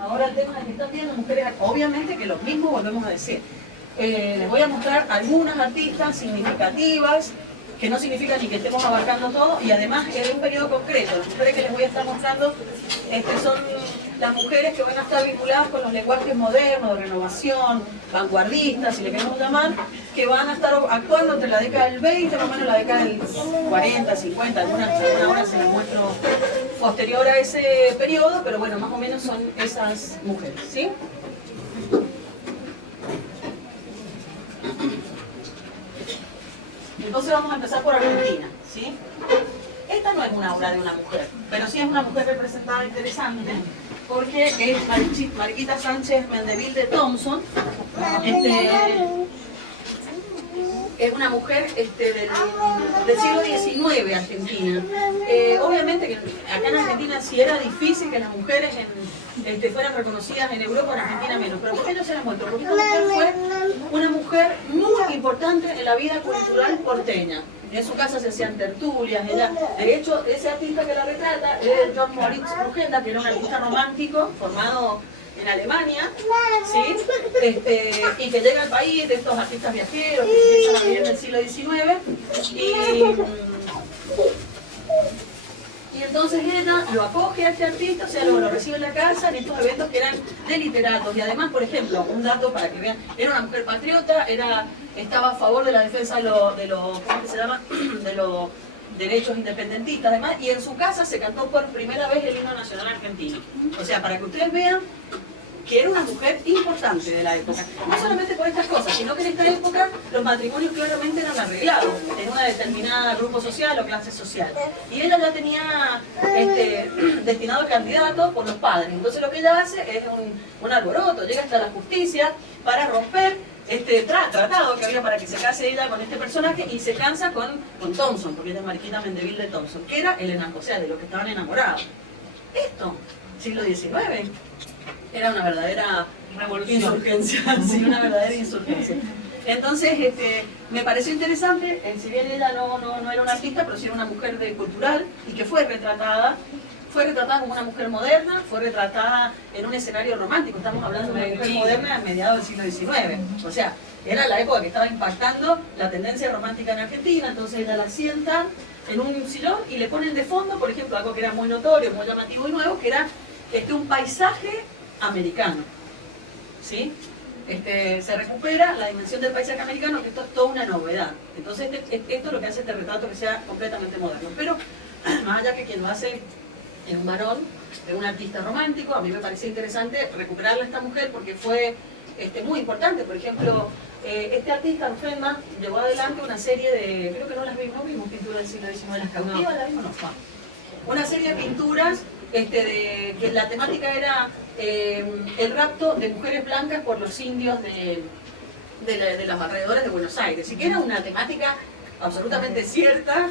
Ahora el tema que están viendo mujeres, obviamente que lo mismo volvemos a decir. Les voy a mostrar algunas artistas significativas, que no significa ni que estemos abarcando todo, y además en un periodo concreto. Las mujeres que les voy a estar mostrando son las mujeres que van a estar vinculadas con los lenguajes modernos, de renovación, vanguardistas, si le queremos llamar, que van a estar actuando entre la década del 20, más o menos la década del 40, 50, alguna hora se las muestro posterior a ese periodo, pero bueno, más o menos son esas mujeres, ¿sí? Entonces vamos a empezar por Argentina, ¿sí? Esta no es una obra de una mujer, pero sí es una mujer representada interesante, porque es Mariquita Sánchez Mendevil de Thompson. Es una mujer del siglo XIX argentina. Obviamente que acá en Argentina sí era difícil que las mujeres fueran reconocidas en Europa, en Argentina menos. Pero ¿por qué no se las muestro? Porque esta mujer fue una mujer muy importante en la vida cultural porteña. En su casa se hacían tertulias. De hecho, ese artista que la retrata es John Moritz Brugenda, que era un artista romántico formado en Alemania, ¿sí? Y que llega al país de estos artistas viajeros que empiezan a vivir en el siglo XIX, y entonces ella lo acoge a este artista, o sea, lo recibe en la casa en estos eventos que eran de literatos. Y además, por ejemplo, un dato para que vean, era una mujer patriota, estaba a favor de la defensa de los ¿cómo se llama? De los derechos independentistas, además, y en su casa se cantó por primera vez el himno nacional argentino. O sea, para que ustedes vean que era una mujer importante de la época. No solamente por estas cosas, sino que en esta época los matrimonios claramente eran arreglados en una determinada grupo social o clase social. Y ella ya tenía destinado el candidato por los padres. Entonces lo que ella hace es un alboroto, llega hasta la justicia para romper tratado que había para que se case ella con este personaje, y se casa con Thompson, porque ella es Mariquita Mendevil de Thompson, que era o sea, de lo que estaban enamorados. Esto, siglo XIX, era una verdadera insurgencia, sí, una verdadera insurgencia. Entonces, me pareció interesante, si bien ella no era una artista, pero sí era una mujer cultural, y que fue retratada como una mujer moderna, fue retratada en un escenario romántico. Estamos hablando de una mujer moderna a mediados del siglo XIX. O sea, era la época que estaba impactando la tendencia romántica en Argentina. Entonces ella la sientan en un sillón y le ponen de fondo, por ejemplo, algo que era muy notorio, muy llamativo y nuevo, que era un paisaje americano, ¿sí? Se recupera la dimensión del paisaje americano, que esto es toda una novedad. Entonces esto es lo que hace este retrato que sea completamente moderno. Pero más allá que quien lo hace es un varón, es un artista romántico, a mí me parecía interesante recuperarla a esta mujer porque fue muy importante. Por ejemplo, este artista, Feldman, llevó adelante una serie de, creo que no vimos pinturas del siglo XIX, las cautivas, ¿la vimos? No, una serie de pinturas que la temática era el rapto de mujeres blancas por los indios de los alrededores de Buenos Aires, y que era una temática absolutamente cierta,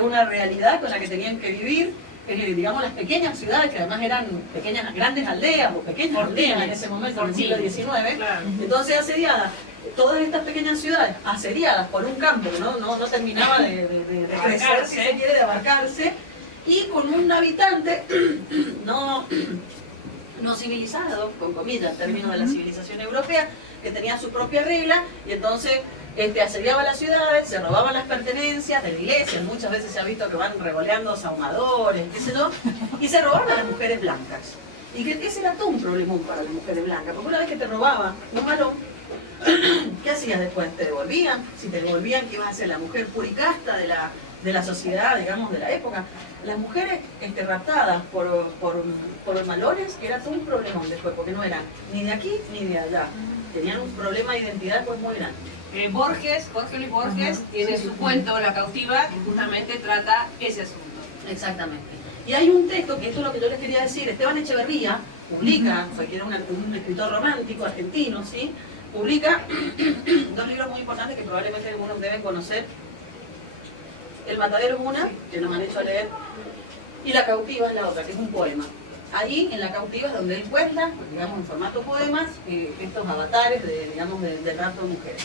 una realidad con la que tenían que vivir, digamos, las pequeñas ciudades, que además eran grandes aldeas o pequeñas aldeas en ese momento, en el siglo XIX, claro. Entonces asediadas, todas estas pequeñas ciudades asediadas por un campo que no terminaba de crecer, si se quiere, de abarcarse, y con un habitante no civilizado, con comillas, en términos de la civilización europea, que tenía su propia regla, y entonces asediaba las ciudades, se robaban las pertenencias de la iglesia. Muchas veces se ha visto que van revoleando sahumadores, qué sé yo, y se robaban a las mujeres blancas. Y que ese era todo un problemón para las mujeres blancas, porque una vez que te robaban un varón, ¿qué hacías después? ¿Te devolvían? Si te devolvían, ¿qué ibas a ser? La mujer puricasta de la sociedad, digamos, de la época. Las mujeres raptadas por valores, era todo un problemón después, porque no eran ni de aquí ni de allá. Tenían un problema de identidad pues muy grande. Jorge Luis Borges, tiene su cuento La cautiva, que justamente trata ese asunto. Exactamente. Y hay un texto, que esto es lo que yo les quería decir, Esteban Echeverría publica, que era un escritor romántico argentino, ¿sí? Publica dos libros muy importantes que probablemente algunos deben conocer. El matadero es una, que nos han hecho leer, y La cautiva es la otra, que es un poema. Ahí, en La cautiva, es donde él cuenta, digamos, en formato poemas, estos avatares del rapto de mujeres.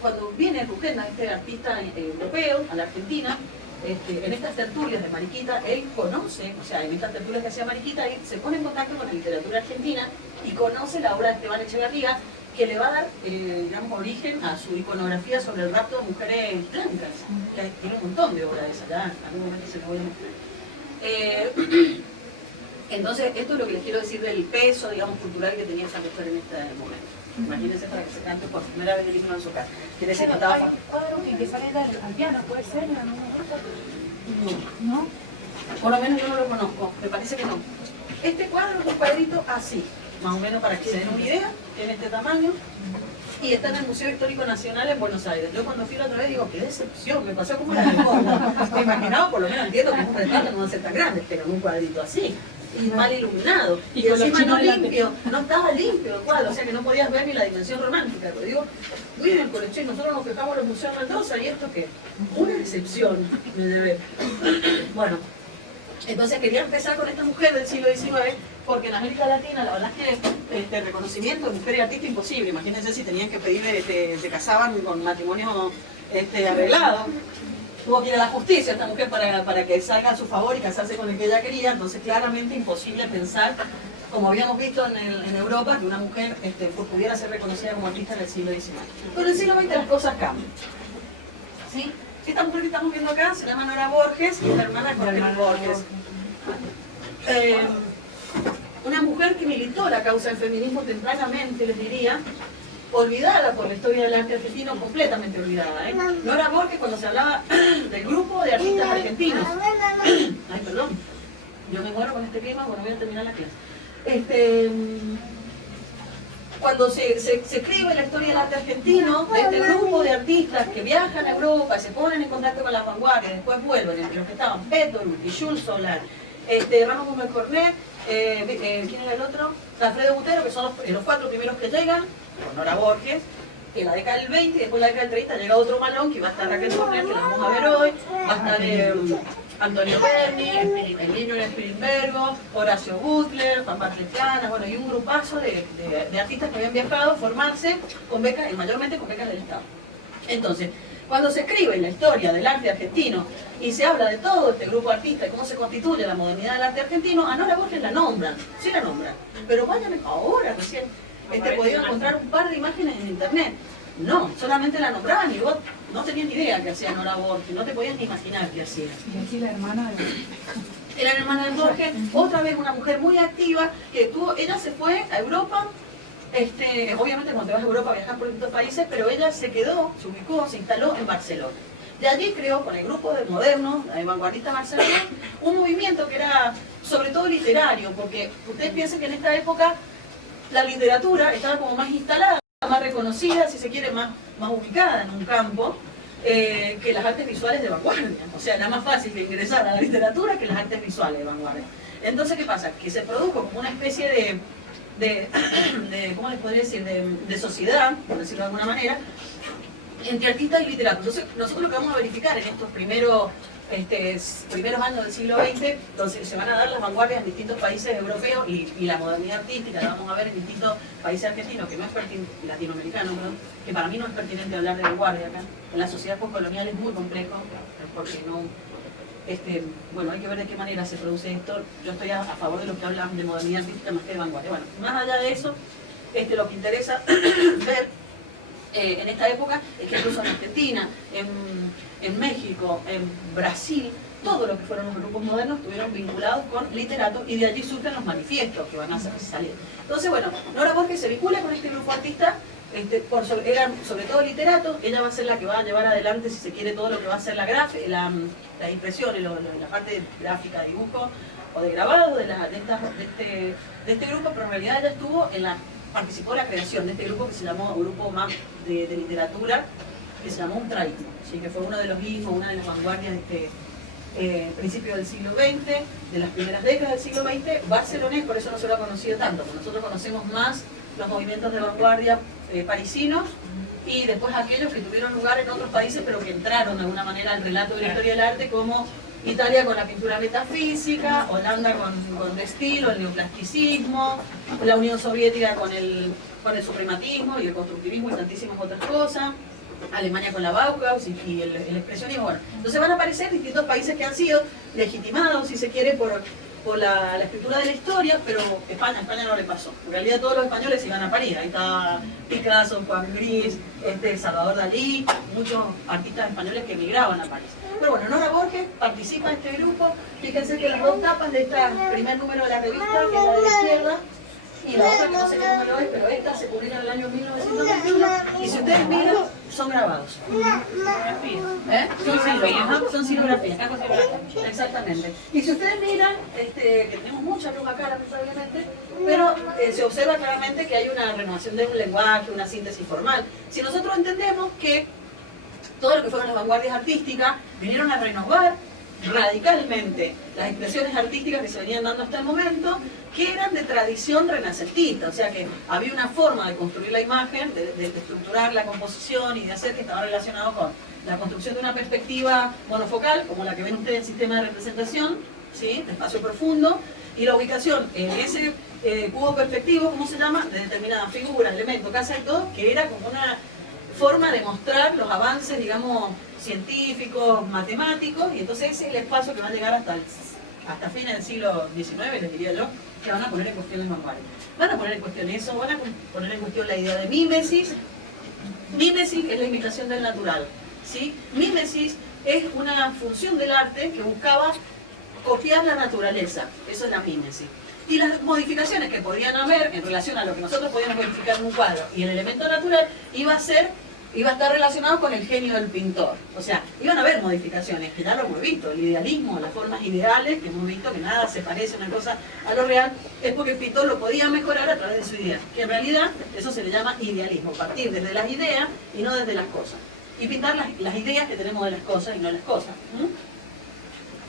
Cuando viene Brugenda, este artista europeo, a la Argentina, en estas tertulias de Mariquita, él conoce, o sea, en estas tertulias que hacía Mariquita, él se pone en contacto con la literatura argentina y conoce la obra de Esteban Echeverría, que le va a dar, digamos, origen a su iconografía sobre el rapto de mujeres blancas, que tiene un montón de obras de esa, ya en algún momento se lo voy a mostrar. Entonces, esto es lo que les quiero decir del peso, digamos, cultural que tenía esa mujer en este momento. Imagínense para que se cante por primera vez el himno en su casa. Quiere decir que estaba... ¿Hay cuadros en que sale al piano? ¿Puede ser en algún momento? ¿No? Por lo menos yo no lo conozco, me parece que no. Este cuadro es un cuadrito así, más o menos para que se den una idea, tiene este tamaño, y está en el Museo Histórico Nacional en Buenos Aires. Yo cuando fui la otra vez digo, qué decepción, me pasó como la recorda. Me imaginaba, por lo menos entiendo que un retrato no va a ser tan grande, pero en un cuadrito así. Y mal iluminado, y encima no limpio, no estaba limpio el cuadro, o sea que no podías ver ni la dimensión romántica. Pero digo, miren, Colechín, nosotros nos fijamos en el Museo Mendoza y esto que una decepción me debe. Bueno, entonces quería empezar con esta mujer del siglo XIX, porque en América Latina la verdad es que el reconocimiento de mujer y artista imposible. Imagínense si tenían que pedirle, se casaban con matrimonio arreglado. Tuvo que ir a la justicia esta mujer para que salga a su favor y casarse con el que ella quería, entonces claramente imposible pensar, como habíamos visto en Europa, que una mujer pudiera ser reconocida como artista en el siglo XIX. Pero en el siglo XX las cosas cambian. ¿Sí? Esta mujer que estamos viendo acá se llama Nora Borges y es la hermana de Jorge Borges. Una mujer que militó la causa del feminismo tempranamente, les diría, olvidada por la historia del arte argentino, completamente olvidada. Nora Borges, cuando se hablaba del grupo de artistas argentinos, ay, perdón, yo me muero con este clima, bueno, voy a terminar la clase. Cuando se escribe la historia del arte argentino, de este grupo de artistas que viajan a Europa, se ponen en contacto con las vanguardias, después vuelven, entre los que estaban Beto, y Jules Solar, Ramón Gómez Cornet, ¿quién era el otro? Alfredo Butero, que son los 4 primeros que llegan, con Nora Borges, en la década del 20 y después en la década del 30 llega otro malón que va a estar Raquel Cornet, que la vamos a ver hoy, va a estar Antonio Berni, Emilio Spilimbergo, Horacio Butler, Juan Patriciana, bueno, y un grupazo de artistas que habían viajado a formarse con becas, mayormente con becas del Estado. Entonces, cuando se escribe la historia del arte argentino y se habla de todo este grupo de artistas y cómo se constituye la modernidad del arte argentino, a Nora Borges la nombran, sí la nombran, pero vayan ahora recién. Podía encontrar un par de imágenes en internet. No, solamente la nombraban y vos no tenías ni idea que hacía Nora Borges, no te podías ni imaginar qué hacía. Y aquí la hermana de... Era la hermana de Borges, otra vez una mujer muy activa, que ella se fue a Europa, obviamente cuando te vas a Europa viajas por distintos países, pero ella se quedó, se ubicó, se instaló en Barcelona. De allí creó con el grupo de modernos, de vanguardista Barcelona, un movimiento que era sobre todo literario, porque ustedes piensan que en esta época la literatura estaba como más instalada, más reconocida, si se quiere, más ubicada en un campo que las artes visuales de vanguardia. O sea, era más fácil de ingresar a la literatura que las artes visuales de vanguardia. Entonces, ¿qué pasa? Que se produjo como una especie de ¿cómo les podría decir? De sociedad, por decirlo de alguna manera, entre artistas y literatos. Entonces, nosotros lo que vamos a verificar en estos primeros años del siglo XX, donde se van a dar las vanguardias en distintos países europeos y la modernidad artística la vamos a ver en distintos países argentinos, que no es latinoamericanos, que para mí no es pertinente hablar de vanguardia acá. En la sociedad postcolonial es muy complejo, porque no, bueno, hay que ver de qué manera se produce esto. Yo estoy a favor de los que hablan de modernidad artística más que de vanguardia. Bueno, más allá de eso, lo que interesa ver en esta época es que incluso en Argentina, en México, en Brasil, todo lo que fueron los grupos modernos estuvieron vinculados con literatos y de allí surgen los manifiestos que van a salir. Entonces, bueno, Nora Borges se vincula con este grupo artista, eran sobre todo literatos, ella va a ser la que va a llevar adelante, si se quiere, todo lo que va a ser la impresión, la parte gráfica, de dibujo o de grabado de este grupo, pero en realidad ella participó en la creación de este grupo que se llamó Grupo más de Literatura, que se llamó Ultraísmo, ¿sí? Que fue uno de los ismos, una de las vanguardias principios del siglo XX, de las primeras décadas del siglo XX, barcelonés, por eso no se lo ha conocido tanto, porque nosotros conocemos más los movimientos de vanguardia parisinos y después aquellos que tuvieron lugar en otros países, pero que entraron de alguna manera al relato de la historia del arte, como Italia con la pintura metafísica, Holanda con el estilo, el neoplasticismo, la Unión Soviética con el suprematismo y el constructivismo y tantísimas otras cosas. Alemania con la Bauhaus y el expresionismo. Bueno, entonces van a aparecer distintos países que han sido legitimados, si se quiere, por la escritura de la historia, pero a España no le pasó. En realidad todos los españoles iban a París. Ahí está Picasso, Juan Gris, Salvador Dalí, muchos artistas españoles que emigraban a París. Pero bueno, Nora Borges participa en este grupo. Fíjense que las dos tapas de este primer número de la revista, que es la de la izquierda, y la otra que no sé qué número es, pero esta se publica en el año 1921, y si ustedes miran, son grabados. Son silografías. Exactamente. Y si ustedes miran, que tenemos mucha luz acá, lamentablemente, pero se observa claramente que hay una renovación de un lenguaje, una síntesis formal. Si nosotros entendemos que todo lo que fueron las vanguardias artísticas vinieron a renovar radicalmente las expresiones artísticas que se venían dando hasta el momento, que eran de tradición renacentista, o sea que había una forma de construir la imagen, de estructurar la composición y de hacer que estaba relacionado con la construcción de una perspectiva monofocal, como la que ven ustedes en sistema de representación, ¿sí? De espacio profundo, y la ubicación en ese cubo perspectivo, ¿cómo se llama?, de determinadas figuras, elementos, casa y todo, que era como una forma de mostrar los avances, digamos, científicos, matemáticos, y entonces ese es el espacio que va a llegar hasta fines del siglo XIX, les diría yo, que van a poner en cuestión las vanguardias. Van a poner en cuestión eso, van a poner en cuestión la idea de mímesis. Mímesis es la imitación del natural, ¿sí? Mímesis es una función del arte que buscaba copiar la naturaleza, eso es la mímesis. Y las modificaciones que podrían haber en relación a lo que nosotros podíamos verificar en un cuadro y el elemento natural iba a estar relacionado con el genio del pintor. O sea, iban a haber modificaciones, que ya lo hemos visto, el idealismo, las formas ideales, que hemos visto que nada se parece una cosa a lo real, es porque el pintor lo podía mejorar a través de su idea. Que en realidad eso se le llama idealismo, partir desde las ideas y no desde las cosas. Y pintar las ideas que tenemos de las cosas y no las cosas.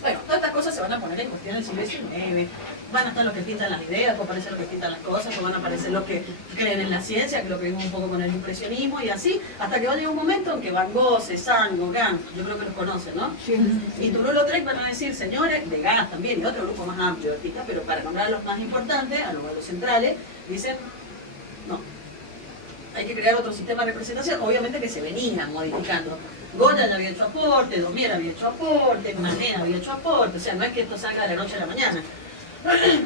Bueno, todas estas cosas se van a poner en cuestión en el siglo XIX. Van a estar los que pintan las ideas, después aparecen los que pintan las cosas, después van a aparecer los que creen en la ciencia, que es lo que vimos un poco con el impresionismo, y así, hasta que va a llegar un momento en que Van Gogh, Cézanne, Gauguin, yo creo que los conocen, ¿no? Sí. Y Toulouse-Lautrec van a decir, señores, Degas también, y otro grupo más amplio de artistas, pero para nombrar los más importantes, a los centrales, dicen, no, hay que crear otro sistema de representación, obviamente que se venían modificando. Goya ya había hecho aporte, Daumier había hecho aporte, Manet había hecho aporte, o sea, no es que esto salga de la noche a la mañana.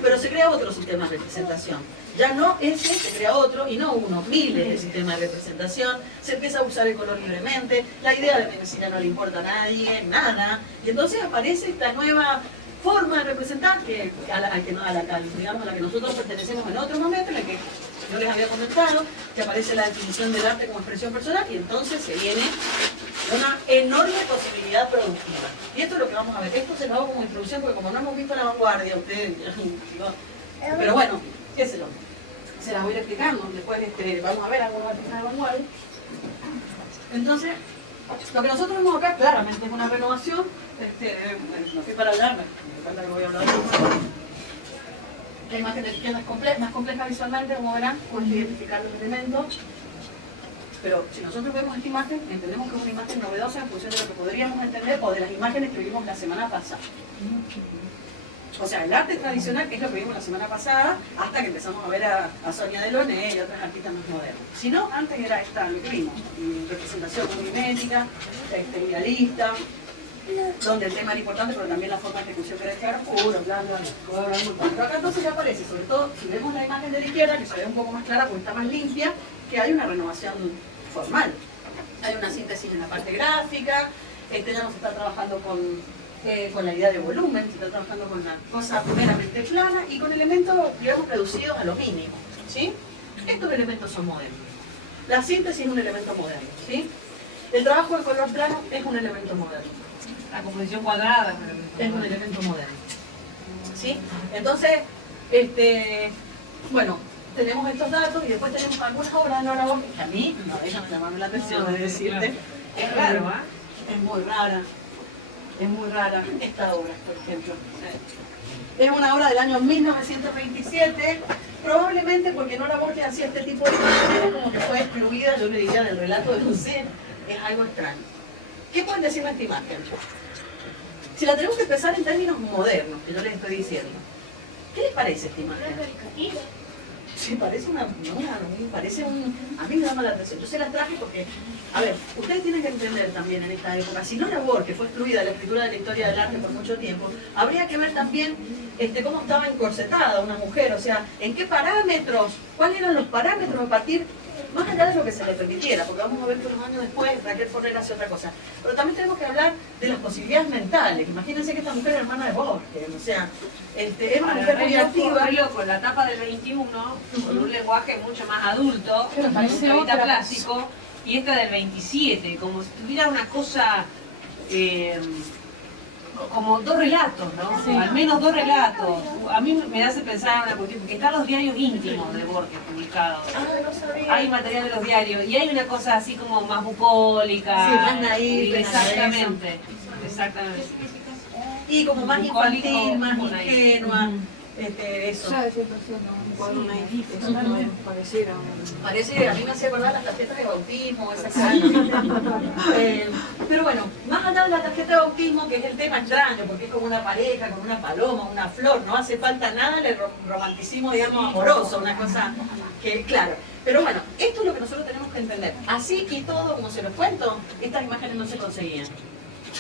Pero se crea otro sistema de representación. Ya no ese, se crea otro, y no uno, miles de sistemas de representación, se empieza a usar el color libremente, la idea de medicina no le importa a nadie, nada, y entonces aparece esta nueva forma de representar a la que nosotros pertenecemos en otro momento, en el que yo les había comentado, que aparece la definición del arte como expresión personal, y entonces se viene una enorme posibilidad productiva. Y esto es lo que vamos a ver. Esto se lo hago como introducción, porque como no hemos visto la vanguardia, ustedes, pero bueno, qué sé yo, se las voy a ir explicando. Después vamos a ver algunos artistas de vanguardia. Entonces, lo que nosotros vemos acá claramente es una renovación. No fui para allá, me falta que voy a hablar de eso. La imagen de izquierda es más compleja visualmente, como verán, pueden identificar los elementos. Pero si nosotros vemos esta imagen, entendemos que es una imagen novedosa en función de lo que podríamos entender o de las imágenes que vimos la semana pasada. O sea, el arte tradicional es lo que vimos la semana pasada, hasta que empezamos a ver a Sonia Delaunay y otras artistas más modernas. Si no, antes era esta, lo que vimos, representación mimética, idealista, donde el tema era importante, pero también la forma de ejecución que era claroscuro, bla, bla, bla. Pero acá entonces ya aparece, sobre todo si vemos la imagen de la izquierda, que se ve un poco más clara porque está más limpia, que hay una renovación formal. Hay una síntesis en la parte gráfica, ya no se está trabajando con la idea de volumen, se está trabajando con la cosa primeramente plana y con elementos, digamos, reducidos a lo mínimo, ¿sí? Estos elementos son modernos. La síntesis es un elemento moderno, ¿sí? El trabajo de color plano es un elemento moderno. La composición cuadrada es un elemento moderno, ¿sí? Entonces, bueno, tenemos estos datos y después tenemos algunas obras de Nora Borges que a mí no dejan de llamarme la atención, de decirte. Es raro, ¿eh? Es muy rara esta obra, por ejemplo. Es una obra del año 1927, probablemente porque Nora Borges hacía este tipo de imágenes como que fue excluida, yo le diría, del relato de Lucero. Es algo extraño. ¿Qué pueden decirme esta imagen? Si la tenemos que pensar en términos modernos, que yo les estoy diciendo, ¿qué les parece esta imagen? Sí, parece un... A mí me llama la atención. Yo se las traje porque, a ver, ustedes tienen que entender también en esta época, si no era Borges, fue excluida de la escritura de la historia del arte por mucho tiempo, habría que ver también cómo estaba encorsetada una mujer, o sea, en qué parámetros, cuáles eran los parámetros a partir, más allá de lo que se le permitiera, porque vamos a ver que unos años después Raquel Forner hace otra cosa. Pero también tenemos que hablar de las posibilidades mentales. Imagínense que esta mujer es hermana de Borges, o sea, es una mujer muy activa. Con la etapa del 21, con un lenguaje mucho más adulto, parece ahorita otra plástico, y esta del 27, como si tuviera una cosa... como dos relatos, ¿no? Sí. Al menos dos relatos. A mí me hace pensar en una cuestión, porque están los diarios íntimos de Borges publicados. No sabía. Hay material de los diarios y hay una cosa así como más bucólica. Sí, más naif. Exactamente, exactamente. Y como más Bucólico, infantil, más como naif. ingenua, eso. Ya de siempre siendo un cuadro naif, eso no pareciera un... Parece, a mí me hacía acordar las tarjetas de bautismo, esas cosas. Pero bueno, más allá de la tarjeta de bautismo, que es el tema extraño, porque es como una pareja, como una paloma, una flor, no hace falta nada de romanticismo, digamos, amoroso, una cosa que, claro. Pero bueno, esto es lo que nosotros tenemos que entender. Así y todo, como se los cuento, estas imágenes no se conseguían.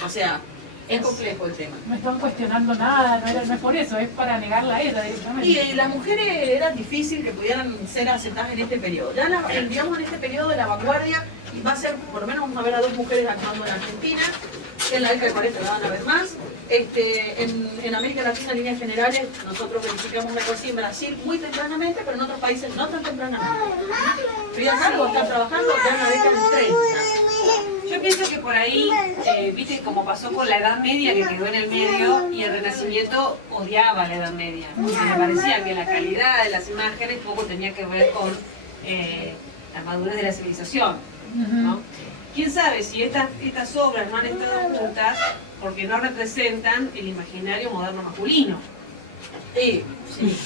O sea, es complejo el tema. No están cuestionando nada, no es por eso, es para negarla a ella directamente. Y las mujeres era difícil que pudieran ser aceptadas en este periodo. Ya digamos en este periodo de la vanguardia, y va a ser, por lo menos vamos a ver a dos mujeres actuando en Argentina, en la década de 40 la van a ver más. En América Latina, en líneas generales, nosotros verificamos una cosa en Brasil muy tempranamente, pero en otros países no tan tempranamente. Frida Kahlo está trabajando ya en la década del 30. Yo pienso que por ahí, viste, como pasó con la Edad Media, que quedó en el medio, y el Renacimiento odiaba la Edad Media. Porque le parecía que la calidad de las imágenes poco tenía que ver con la madurez de la civilización, ¿no? ¿Quién sabe si estas obras no han estado juntas porque no representan el imaginario moderno masculino? Sí, sí.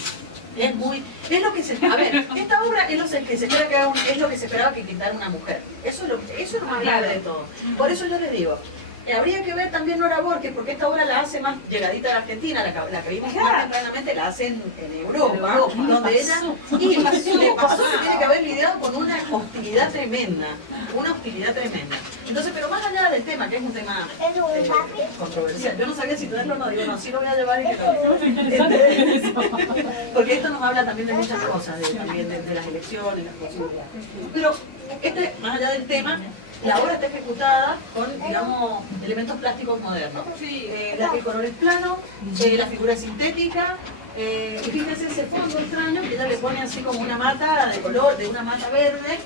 Es lo que se... A ver, esta obra es lo que se espera que haga es lo que se esperaba que quitara una mujer. Eso es lo más grave de todo. Por eso yo les digo, habría que ver también Nora Borges, porque esta obra la hace más llegadita a la Argentina, la que vimos más tempranamente la hace en Europa, donde ella le pasó que tiene que haber lidiado con una hostilidad tremenda, Entonces, pero más allá del tema, que es un tema controversial, yo no sabía si traerlo o no, digo, no, sí lo voy a llevar y que lo... Porque esto nos habla también de muchas cosas, también de las elecciones, las posibilidades. Pero, más allá del tema, la obra está ejecutada con, digamos, elementos plásticos modernos. El color es plano, la figura es sintética, y fíjense ese fondo extraño que ella le pone así como una mata de color, de una mata verde.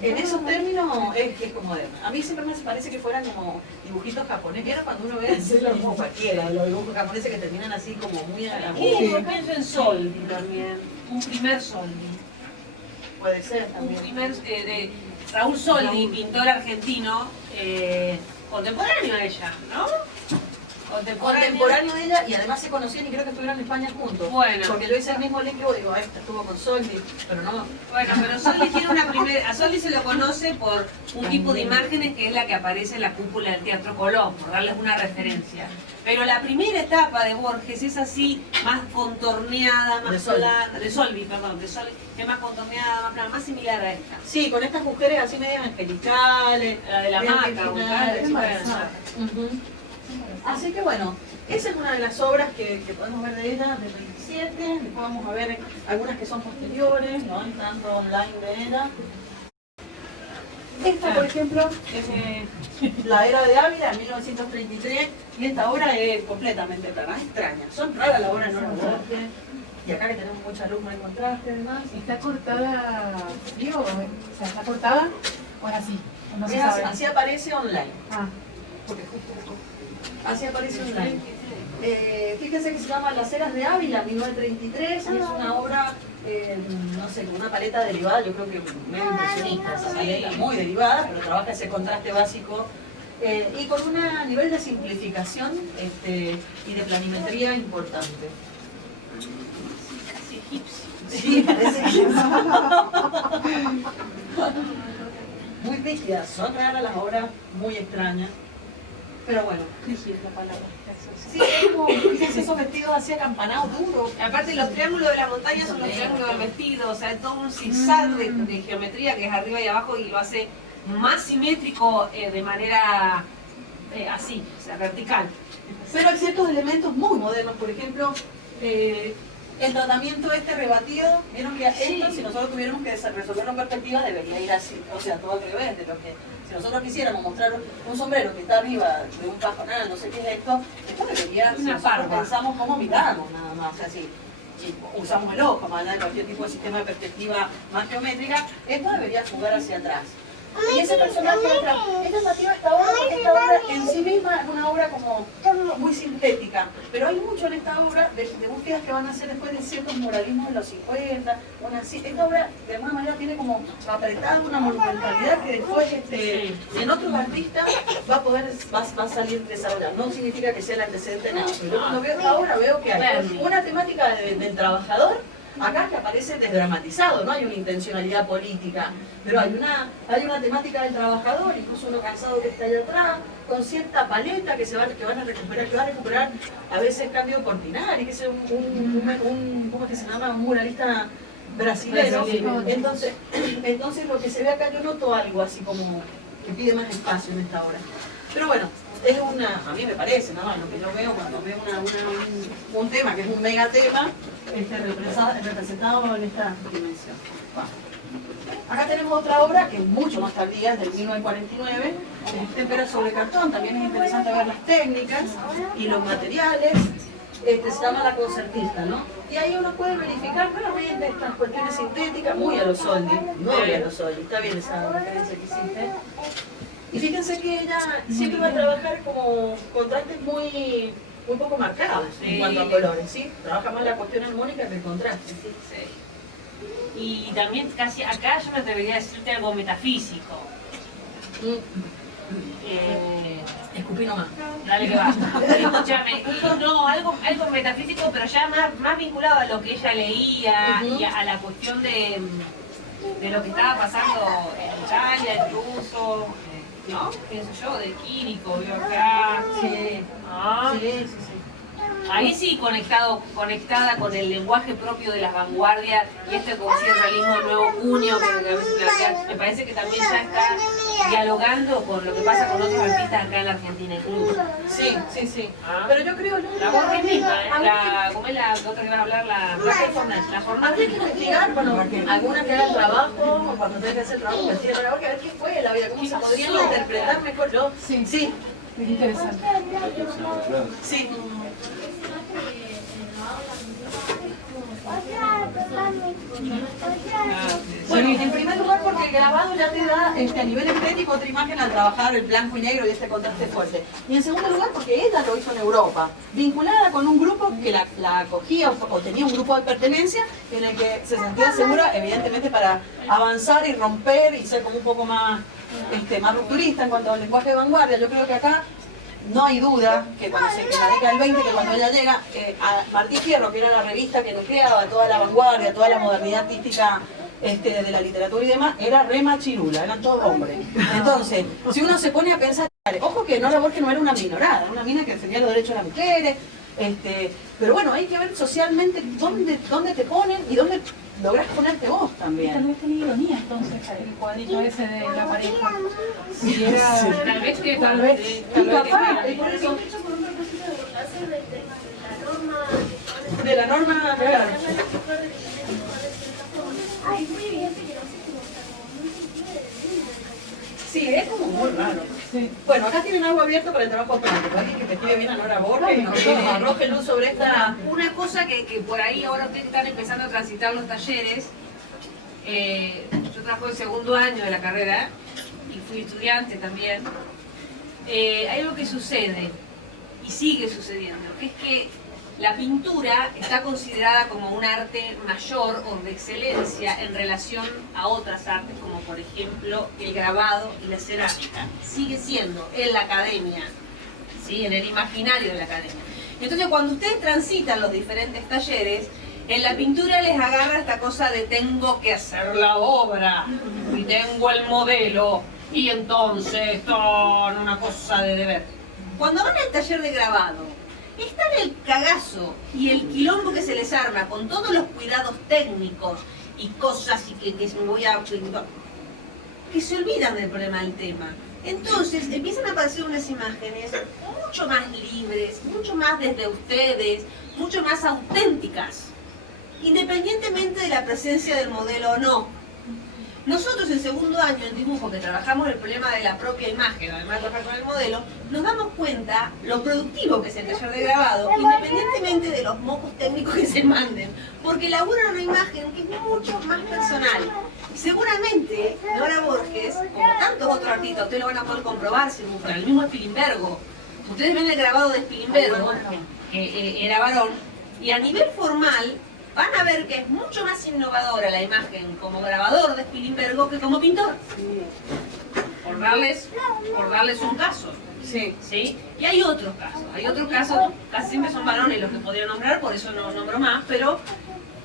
En esos términos es como moderno. A mí siempre me parece que fueran como dibujitos japoneses. ¿Vieron cuando uno ve como cualquiera, los dibujos japoneses que terminan así como muy a la Yo pienso en Soldi también, un primer Soldi. Puede ser también. Un primer de Raúl Soldi, pintor argentino, contemporáneo a ella, ¿no? Contemporáneo de ella, y además se conocían y creo que estuvieron en España juntos. Bueno. Porque yo hice el mismo link que vos, digo, esta estuvo con Soldi, pero no. Bueno, pero Soldi tiene una primera... A Soldi se lo conoce por un tipo de imágenes que es la que aparece en la cúpula del Teatro Colón, por darles una referencia. Pero la primera etapa de Borges es así, más contorneada, más plana, de Soldi, es más contorneada, más plana, más similar a esta. Sí, con estas mujeres así medio angelicales, La de la maca, Así que bueno, esa es una de las obras que podemos ver de ella, del 27, después vamos a ver algunas que son posteriores, no hay tanto online de ella. Esta, por ejemplo, es La Era de Ávila, en 1933, y esta obra es completamente extraña. Son raras las obras, no las Borges, y acá que tenemos mucha luz, no hay contraste, además. ¿Está cortada, digo? O sea, ¿está cortada o es así? No se sabe. Así aparece online. Ah. Así aparece online. Fíjense que se llama Las Eras de Ávila, 1933, y es una obra, no sé, con una paleta derivada, yo creo que medio impresionista, esa paleta muy derivada, pero trabaja ese contraste básico, y con un nivel de simplificación y de planimetría importante. Casi egipcio. Sí, parece egipcio. Muy rígidas, son raras las obras, muy extrañas. Pero bueno. Rígida es la palabra. Sí, es como, ¿viste esos vestidos así acampanados duros? Aparte los triángulos de la montaña son los triángulos del vestido, o sea, es todo un zigzag de geometría que es arriba y abajo y lo hace más simétrico de manera así, o sea, vertical. Pero hay ciertos elementos muy modernos, por ejemplo, el tratamiento rebatido, vieron que esto, si nosotros tuviéramos que resolverlo en perspectiva, debería ir así, o sea, todo al revés de lo que, si nosotros quisiéramos mostrar un sombrero que está arriba de un pajonal, no sé qué es esto debería, si nosotros pensamos cómo miramos nada más, o sea, si usamos el ojo, más allá de cualquier tipo de sistema de perspectiva más geométrica, esto debería jugar hacia atrás. Y ese personaje es llamativa esta obra porque esta obra en sí misma es una obra como muy sintética, pero hay mucho en esta obra de búsquedas que van a hacer después de ciertos muralismos de los 50, esta obra de alguna manera tiene como apretada una monumentalidad que después en otros artistas va a salir desarrollada. No significa que sea el antecedente de nada, pero yo cuando veo esta obra veo que hay una temática del trabajador acá que aparece desdramatizado, no hay una intencionalidad política, pero hay una temática del trabajador, incluso uno cansado que está allá atrás, con cierta paleta que va a recuperar a veces cambio cortinal, y que es ¿cómo es que se llama? Un muralista brasilero. Entonces lo que se ve acá yo noto algo así como que pide más espacio en esta obra. Pero bueno, es a mí me parece, nada más, lo que yo veo cuando veo un tema que es un megatema, representado en esta dimensión. Bueno. Acá tenemos otra obra que es mucho más tardía, es del 1949, témpera sobre cartón. También es interesante ver las técnicas y los materiales. Se llama La Concertista, ¿no? Y ahí uno puede verificar claramente estas cuestiones sintéticas, muy a los Soldi, está bien esa referencia que hiciste. Y fíjense que ella siempre va a trabajar como contrastes muy poco marcados en cuanto a colores, ¿sí? Trabaja más la cuestión armónica que el contraste. Sí. Y también casi acá yo me atrevería a decirte algo metafísico. Escupí nomás. Dale que va. Escúchame. No, algo metafísico, pero ya más vinculado a lo que ella leía y a la cuestión de lo que estaba pasando en Italia, el ruso. ¿No? Pienso yo, de Quírico, veo acá. Sí. Sí. Ahí sí conectada con el lenguaje propio de las vanguardias y como si el realismo nuevo cuño que a veces plantea. Me parece que también ya está dialogando con lo que pasa con otros artistas acá en la Argentina incluso. Sí. Pero yo creo... La voz es misma, ¿cómo es la otra que va a hablar? La forma. Habría que investigar, bueno, alguna que haga el trabajo, cuando tenga que hacer el trabajo, que a ver qué fue la vida, cómo se podría interpretar mejor. Yo, sí. Es interesante. Sí. Bueno, en primer lugar porque el grabado ya te da a nivel estético otra imagen al trabajar el blanco y negro y este contraste fuerte. Y en segundo lugar porque ella lo hizo en Europa, vinculada con un grupo que la acogía o tenía un grupo de pertenencia en el que se sentía segura, evidentemente, para avanzar y romper y ser como un poco más rupturista en cuanto al lenguaje de vanguardia. Yo creo que acá no hay duda que cuando en la década del 20, que cuando ella llega, a Martí Fierro, que era la revista que nucleaba toda la vanguardia, toda la modernidad artística de la literatura y demás, era re machirula, eran todos hombres. Entonces, si uno se pone a pensar, ojo que Nora Borges no era una minorada, una mina que defendía los derechos de las mujeres, pero bueno, hay que ver socialmente dónde te ponen y dónde lográs ponerte vos también. Tal vez tenía ironía entonces el cuadrito ese de la pareja. Si era... Sí. Tal vez. Por eso. De la norma, claro. Sí, es como muy raro. Sí. Bueno, acá tienen algo abierto para el trabajo práctico. Alguien que te escribe bien a Nora Borges y nos arroje luz sobre esta... Una cosa que por ahí ahora ustedes están empezando a transitar los talleres. Yo trabajo el segundo año de la carrera y fui estudiante también. Hay algo que sucede y sigue sucediendo, que es que la pintura está considerada como un arte mayor o de excelencia en relación a otras artes, como por ejemplo el grabado y la cerámica. Sigue siendo en la academia, ¿sí? En el imaginario de la academia. Entonces cuando ustedes transitan los diferentes talleres, en la pintura les agarra esta cosa de tengo que hacer la obra y tengo el modelo y entonces son una cosa de deber. cuando van al taller de grabado, están el cagazo y el quilombo que se les arma con todos los cuidados técnicos y cosas y que se olvidan del problema del tema. Entonces empiezan a aparecer unas imágenes mucho más libres, mucho más desde ustedes, mucho más auténticas, independientemente de la presencia del modelo o no. Nosotros en segundo año en dibujo, que trabajamos el problema de la propia imagen, además de trabajar con el modelo, nos damos cuenta lo productivo que es el taller de grabado, independientemente de los mocos técnicos que se manden, porque elaboran una imagen que es mucho más personal. Seguramente Nora Borges, como tantos otros artistas, ustedes lo van a poder comprobar si buscan, el mismo Spilimbergo. Ustedes ven el grabado de Spilimbergo, que era varón, y a nivel formal van a ver que es mucho más innovadora la imagen como grabador de Spilimbergo que como pintor. Por darles un caso. Sí. Y hay otros casos, casi siempre son varones los que podría nombrar, por eso no nombro más, pero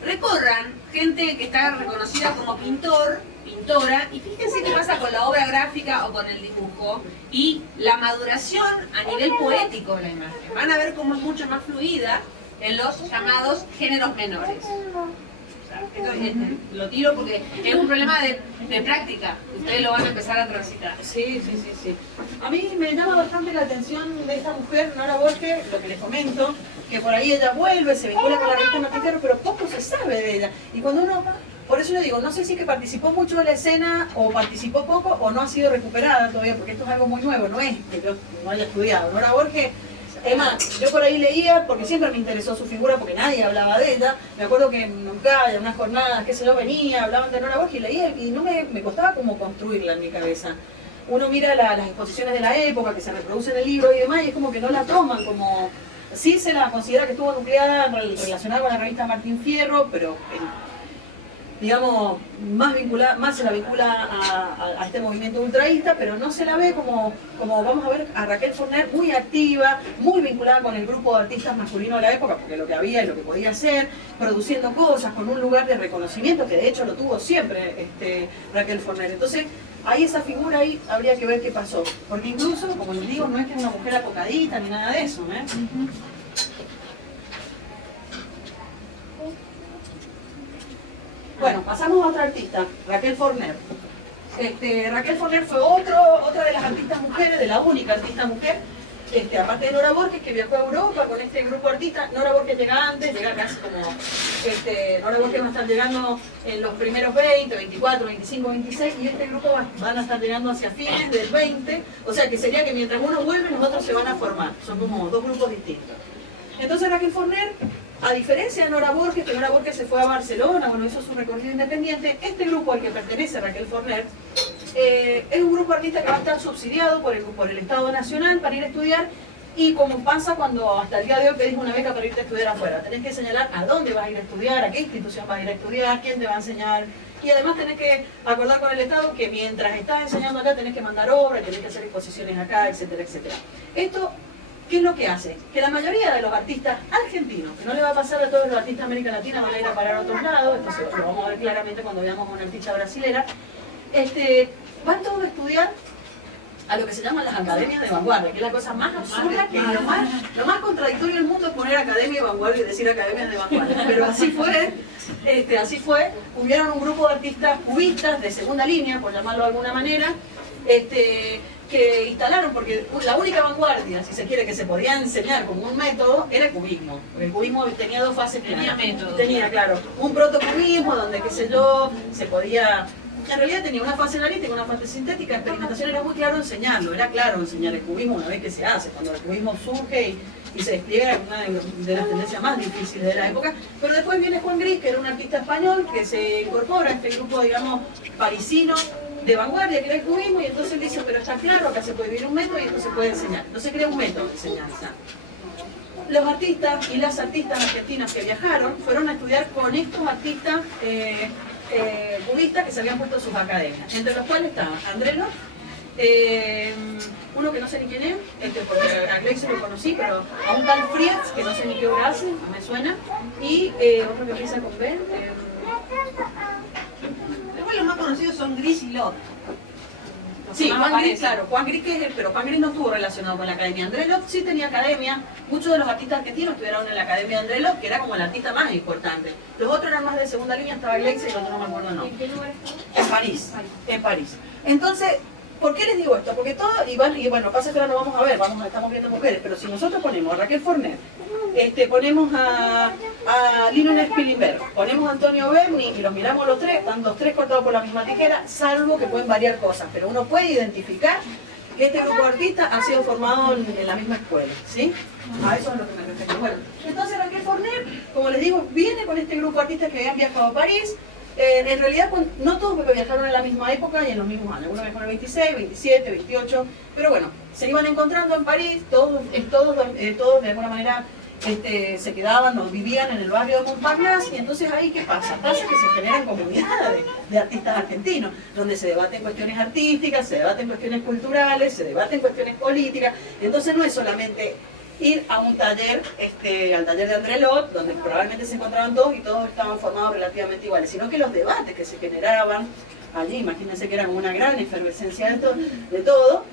recorran gente que está reconocida como pintor, pintora, y fíjense qué pasa con la obra gráfica o con el dibujo y la maduración a nivel poético de la imagen. Van a ver cómo es mucho más fluida en los llamados géneros menores. Esto lo tiro porque es un problema de práctica. Ustedes lo van a empezar a transitar. Sí. A mí me llama bastante la atención de esta mujer, Nora Borges, lo que les comento, que por ahí ella vuelve, se vincula con la revista Martín Fierro, pero poco se sabe de ella. Y cuando uno, por eso le digo, no sé si es que participó mucho de la escena o participó poco o no ha sido recuperada todavía, porque esto es algo muy nuevo, no es que yo no haya estudiado. Nora Borges, es más, yo por ahí leía, porque siempre me interesó su figura, porque nadie hablaba de ella. Me acuerdo que en Uncaya, en unas jornadas, qué sé yo, venía, hablaban de Nora Borges y leía, y no me costaba como construirla en mi cabeza. Uno mira las exposiciones de la época, que se reproducen en el libro y demás, y es como que no la toman como... Sí se la considera que estuvo nucleada, relacionada con la revista Martín Fierro, pero... digamos, más se la vincula a este movimiento ultraísta, pero no se la ve como vamos a ver a Raquel Forner muy activa, muy vinculada con el grupo de artistas masculinos de la época, porque lo que había y lo que podía hacer, produciendo cosas con un lugar de reconocimiento, que de hecho lo tuvo siempre Raquel Forner. Entonces, ahí esa figura ahí habría que ver qué pasó, porque incluso, como les digo, no es que es una mujer acocadita ni nada de eso, ¿eh? Bueno, pasamos a otra artista, Raquel Forner. Raquel Forner fue otra de las artistas mujeres, de la única artista mujer, aparte de Nora Borges, que viajó a Europa con este grupo de artistas. Nora Borges llega antes, llega casi como... Nora Borges va a estar llegando en los primeros 20, 24, 25, 26, y este grupo van a estar llegando hacia fines del 20, o sea que sería que mientras uno vuelve, los otros se van a formar. Son como dos grupos distintos. Entonces Raquel Forner, a diferencia de Nora Borges, que Nora Borges se fue a Barcelona, bueno, hizo su recorrido independiente, este grupo al que pertenece Raquel Forner es un grupo artista que va a estar subsidiado por el Estado Nacional para ir a estudiar, y como pasa cuando hasta el día de hoy pedís una beca para irte a estudiar afuera, tenés que señalar a dónde vas a ir a estudiar, a qué institución vas a ir a estudiar, quién te va a enseñar, y además tenés que acordar con el Estado que mientras estás enseñando acá tenés que mandar obras, tenés que hacer exposiciones acá, etcétera, etcétera. Esto, ¿qué es lo que hace? Que la mayoría de los artistas argentinos, que no le va a pasar a todos los artistas de América Latina, van a ir a parar a otros lados, esto lo vamos a ver claramente cuando veamos a una artista brasilera, van todos a estudiar a lo que se llaman las academias de vanguardia, que es la cosa más absurda, que lo más contradictorio del mundo es poner academia de vanguardia y decir academias de vanguardia, pero así fue, hubieron un grupo de artistas cubistas de segunda línea, por llamarlo de alguna manera, que instalaron, porque la única vanguardia, si se quiere, que se podía enseñar como un método, era el cubismo. Porque el cubismo tenía dos fases. Tenía método. Tenía, claro, un protocubismo donde, qué sé yo, se podía... En realidad tenía una fase analítica, una fase sintética, experimentación, era muy claro enseñarlo, era claro enseñar el cubismo una vez que se hace, cuando el cubismo surge y se despliega, una de las tendencias más difíciles de la época. Pero después viene Juan Gris, que era un artista español, que se incorpora a este grupo, digamos, parisino, de vanguardia, que era el cubismo, y entonces él dice, pero está claro, acá se puede vivir un método y esto se puede enseñar. Entonces crea un método de enseñanza. Los artistas y las artistas argentinas que viajaron fueron a estudiar con estos artistas cubistas que se habían puesto en sus academias, entre los cuales estaban André Lop, uno que no sé ni quién es, porque a Gleisi lo conocí, pero a un tal Frietz, que no sé ni qué obra hace, no me suena, y otro que empieza con B. Después los más conocidos son Gris y Lot. Sí, no Juan Gris, aparece. claro, Juan Gris, pero Juan Gris no estuvo relacionado con la academia. André Lop sí tenía academia, muchos de los artistas argentinos estuvieron en la academia de André Lop, que era como el artista más importante. Los otros eran más de segunda línea, estaba Iglesias y el otro no me acuerdo no. ¿En qué lugar está? En París, en París. Entonces, ¿por qué les digo esto? Porque todo, y bueno, pasa que ahora no vamos a ver, estamos viendo mujeres, pero si nosotros ponemos a Raquel Forner, ponemos a Lino Spilimberg, ponemos a Antonio Berni y los miramos los tres, están los tres cortados por la misma tijera, salvo que pueden variar cosas, pero uno puede identificar que este grupo de artistas ha sido formado en la misma escuela, ¿sí? A eso es lo que me refiero. Bueno, entonces Raquel Forner, como les digo, viene con este grupo de artistas que habían viajado a París. En realidad, no todos viajaron en la misma época y en los mismos años. Algunos viajaron en 26, 27, 28, pero bueno, se iban encontrando en París, todos de alguna manera se quedaban, vivían en el barrio de Montparnasse, y entonces ahí, ¿qué pasa? Pasa que se generan comunidades de artistas argentinos, donde se debaten cuestiones artísticas, se debaten cuestiones culturales, se debaten cuestiones políticas, entonces no es solamente ir a un taller, al taller de André Lop, donde probablemente se encontraban todos y todos estaban formados relativamente iguales, sino que los debates que se generaban allí, imagínense que era como una gran efervescencia de todo,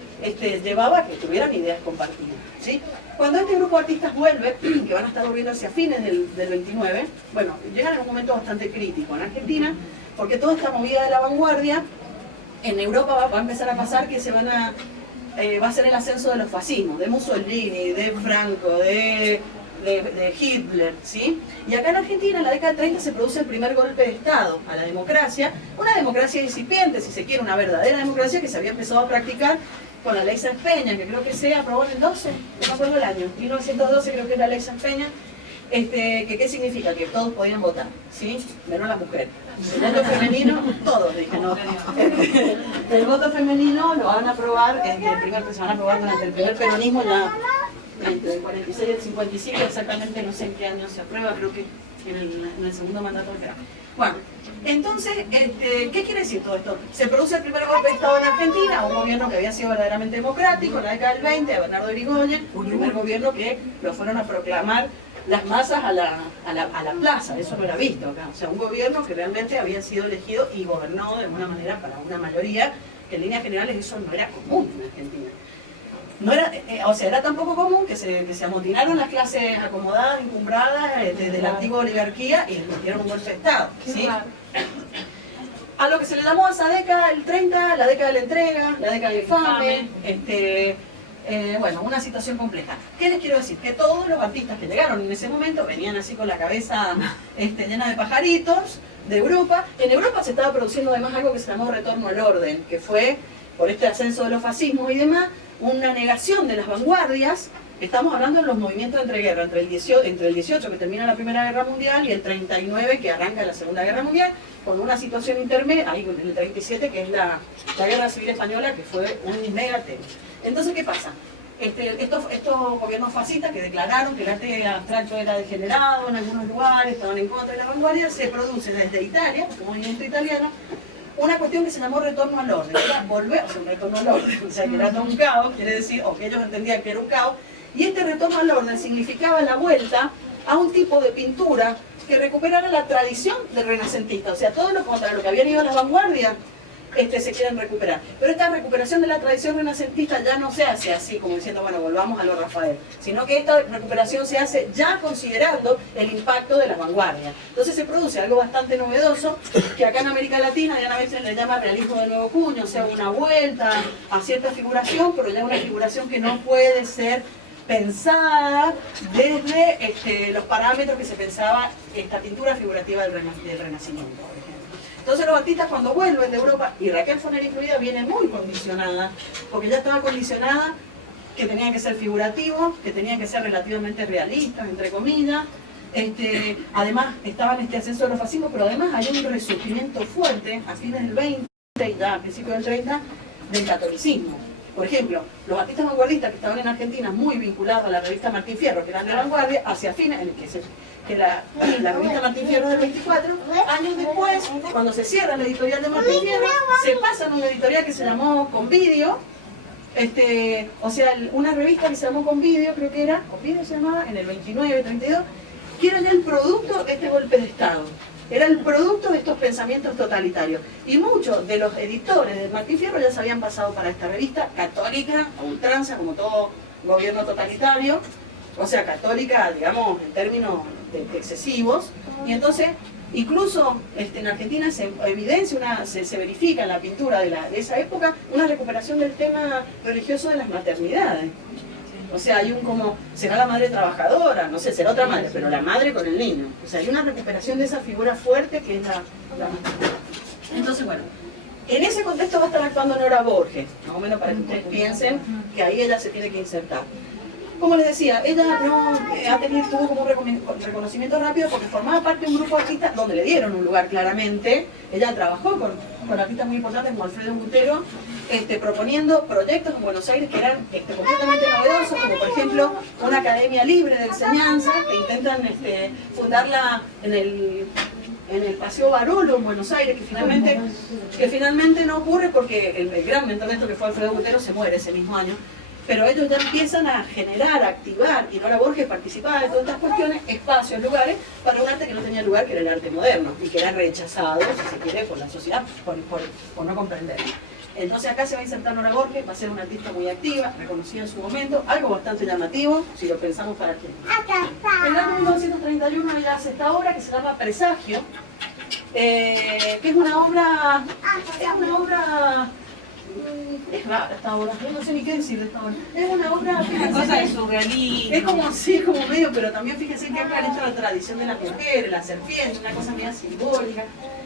llevaba a que tuvieran ideas compartidas, ¿sí? Cuando este grupo de artistas vuelve, que van a estar volviendo hacia fines del 29, bueno, llegan en un momento bastante crítico en Argentina, porque toda esta movida de la vanguardia, en Europa va a empezar a pasar que va a ser el ascenso de los fascismos, de Mussolini, de Franco, de Hitler, ¿sí? Y acá en Argentina, en la década del 30, se produce el primer golpe de Estado a la democracia, una democracia incipiente, si se quiere, una verdadera democracia que se había empezado a practicar con la ley Sanz Peña, que creo que se aprobó en el 12, no me acuerdo el año, 1912 creo que es la ley Sanz Peña. ¿Qué significa? Que todos podían votar, ¿sí? Menos las mujeres. El voto femenino, todos, dije, no. El voto femenino lo van a aprobar, se van a aprobar durante el primer peronismo, ya entre el 46 y el 55, exactamente no sé en qué año se aprueba, creo que en el segundo mandato de Perón. Bueno, entonces, ¿qué quiere decir todo esto? Se produce el primer golpe de Estado en Argentina, un gobierno que había sido verdaderamente democrático en la década del 20, de Bernardo Irigoyen, un primer gobierno que lo fueron a proclamar las masas a la plaza, eso no era visto acá. O sea, un gobierno que realmente había sido elegido y gobernó de alguna manera para una mayoría, que en líneas generales eso no era común en Argentina. No era, era tan poco común que se amotinaron las clases acomodadas, encumbradas de la antigua oligarquía y les metieron un golpe de Estado, ¿sí? A lo que se le llamó a esa década, el 30, la década de la entrega, la década infame, bueno, una situación compleja. ¿Qué les quiero decir? Que todos los artistas que llegaron en ese momento venían así con la cabeza llena de pajaritos de Europa. En Europa se estaba produciendo además algo que se llamó retorno al orden, que fue, por este ascenso de los fascismos y demás, una negación de las vanguardias. Estamos hablando de los movimientos entre guerra, entre el 18 que termina la Primera Guerra Mundial y el 39 que arranca la Segunda Guerra Mundial, con una situación intermedia, ahí en el 37 que es la Guerra Civil Española, que fue un mega tema. Entonces, ¿qué pasa? Estos gobiernos fascistas que declararon que el arte abstracto era degenerado en algunos lugares, estaban en contra de la vanguardia, se produce desde Italia, un movimiento italiano, una cuestión que se llamó retorno al orden, que era volver, un retorno al orden, o sea, que era todo un caos, quiere decir, o que ellos entendían que era un caos, y este retorno al orden significaba la vuelta a un tipo de pintura que recuperara la tradición del renacentista, o sea, todo lo contrario, lo que habían ido a las vanguardias, se quieren recuperar. Pero esta recuperación de la tradición renacentista ya no se hace así, como diciendo, bueno, volvamos a lo Rafael, sino que esta recuperación se hace ya considerando el impacto de las vanguardias. Entonces se produce algo bastante novedoso, que acá en América Latina ya a veces le llama realismo de nuevo cuño, o sea, una vuelta a cierta figuración, pero ya una figuración que no puede ser pensada desde los parámetros que se pensaba esta pintura figurativa del Renacimiento, por ejemplo. Entonces los artistas cuando vuelven de Europa, y Raquel Forner incluida, viene muy condicionada, porque ya estaba condicionada que tenían que ser figurativos, que tenían que ser relativamente realistas, entre comillas. Además estaba en este ascenso de los fascismos, pero además hay un resurgimiento fuerte a fines del 20 y ya a principios del 30 del catolicismo. Por ejemplo, los artistas vanguardistas que estaban en Argentina muy vinculados a la revista Martín Fierro, que eran de vanguardia, hacia fines, que la revista Martín Fierro del 24, años después, cuando se cierra la editorial de Martín Fierro, se pasa a una editorial que se llamó Convidio, o sea, una revista que se llamó Convidio, creo que era, Convidio se llamaba, en el 29, 32, que era ya el producto de este golpe de Estado. era el producto de estos pensamientos totalitarios. Y muchos de los editores de Martín Fierro ya se habían pasado para esta revista, católica, a ultranza, como todo gobierno totalitario, o sea, católica, digamos, en términos de excesivos, y entonces, incluso en Argentina se evidencia, se verifica en la pintura de esa época, una recuperación del tema religioso de las maternidades. O sea, hay será la madre trabajadora, no sé, será otra madre, pero la madre con el niño. O sea, hay una recuperación de esa figura fuerte que es la maternidad. Entonces, bueno, en ese contexto va a estar actuando Nora Borges, más o menos para que ustedes piensen que ahí ella se tiene que insertar. Como les decía, ella tuvo como un reconocimiento rápido porque formaba parte de un grupo de artistas donde le dieron un lugar claramente. Ella trabajó con artistas muy importantes como Alfredo Butero, proponiendo proyectos en Buenos Aires que eran completamente novedosos, como por ejemplo una academia libre de enseñanza que intentan fundarla en el Paseo Barolo en Buenos Aires, que finalmente no ocurre porque el gran mentor de esto que fue Alfredo Butero se muere ese mismo año. Pero ellos ya empiezan a generar, a activar, y Nora Borges participaba de todas estas cuestiones, espacios, lugares, para un arte que no tenía lugar, que era el arte moderno, y que era rechazado, si se quiere, por la sociedad, por no comprender. Entonces acá se va a insertar Nora Borges, va a ser una artista muy activa, reconocida en su momento, algo bastante llamativo, si lo pensamos para Argentina. En el año 1931 ella hace esta obra que se llama Presagio, que es una obra es rara esta obra, yo no sé ni qué decir de esta obra. Es una obra, una cosa de surrealismo. es como así, como medio, pero también fíjense que acá entra la tradición de la mujer, la serpiente, una cosa media simbólica,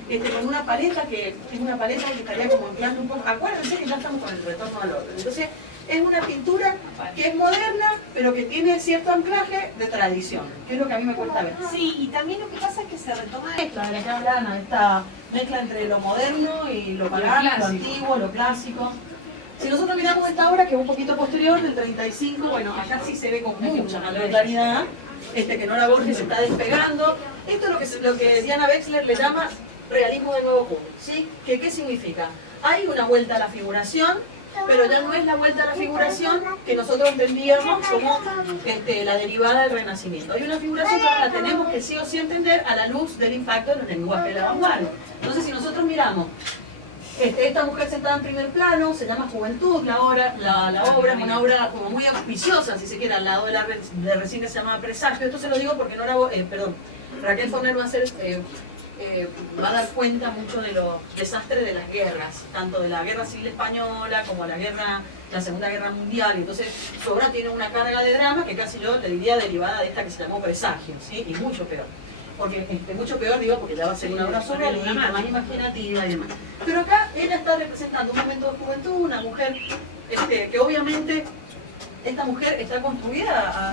con una paleta que es una paleta que estaría como anclando un poco. Acuérdense que ya estamos con el retorno al orden. Entonces, es una pintura que es moderna, pero que tiene cierto anclaje de tradición, que es lo que a mí me cuesta ver. Sí, y también lo que pasa es que se retoma Mezcla de la que hablan, esta mezcla entre lo moderno y lo pagano, lo antiguo, lo clásico. Si nosotros miramos esta obra, que es un poquito posterior, del 35, bueno, acá sí se ve con mucha mayor claridad, que Nora Borges se está despegando. Esto es lo que Diana Wexler le llama realismo de nuevo punto, ¿sí? ¿Qué significa? Hay una vuelta a la figuración, pero ya no es la vuelta a la figuración que nosotros entendíamos como la derivada del Renacimiento. Hay una figuración que ahora la tenemos que sí o sí entender a la luz del impacto en el lenguaje de la vanguardia. Entonces, si nosotros miramos esta mujer sentada en primer plano, se llama Juventud, la obra es una obra como muy auspiciosa, si se quiere, al lado de recién que se llama Presagio. Esto se lo digo porque Raquel Forner va a dar cuenta mucho de los desastres de las guerras, tanto de la guerra civil española como la Segunda Guerra Mundial. Entonces su obra tiene una carga de drama que casi yo le diría derivada de esta que se llamó Presagio, ¿sí? Y mucho peor. Porque mucho peor, digo, porque ya va a ser una obra surrealista, más imaginativa y demás. Pero acá ella está representando un momento de juventud, una mujer que obviamente esta mujer está construida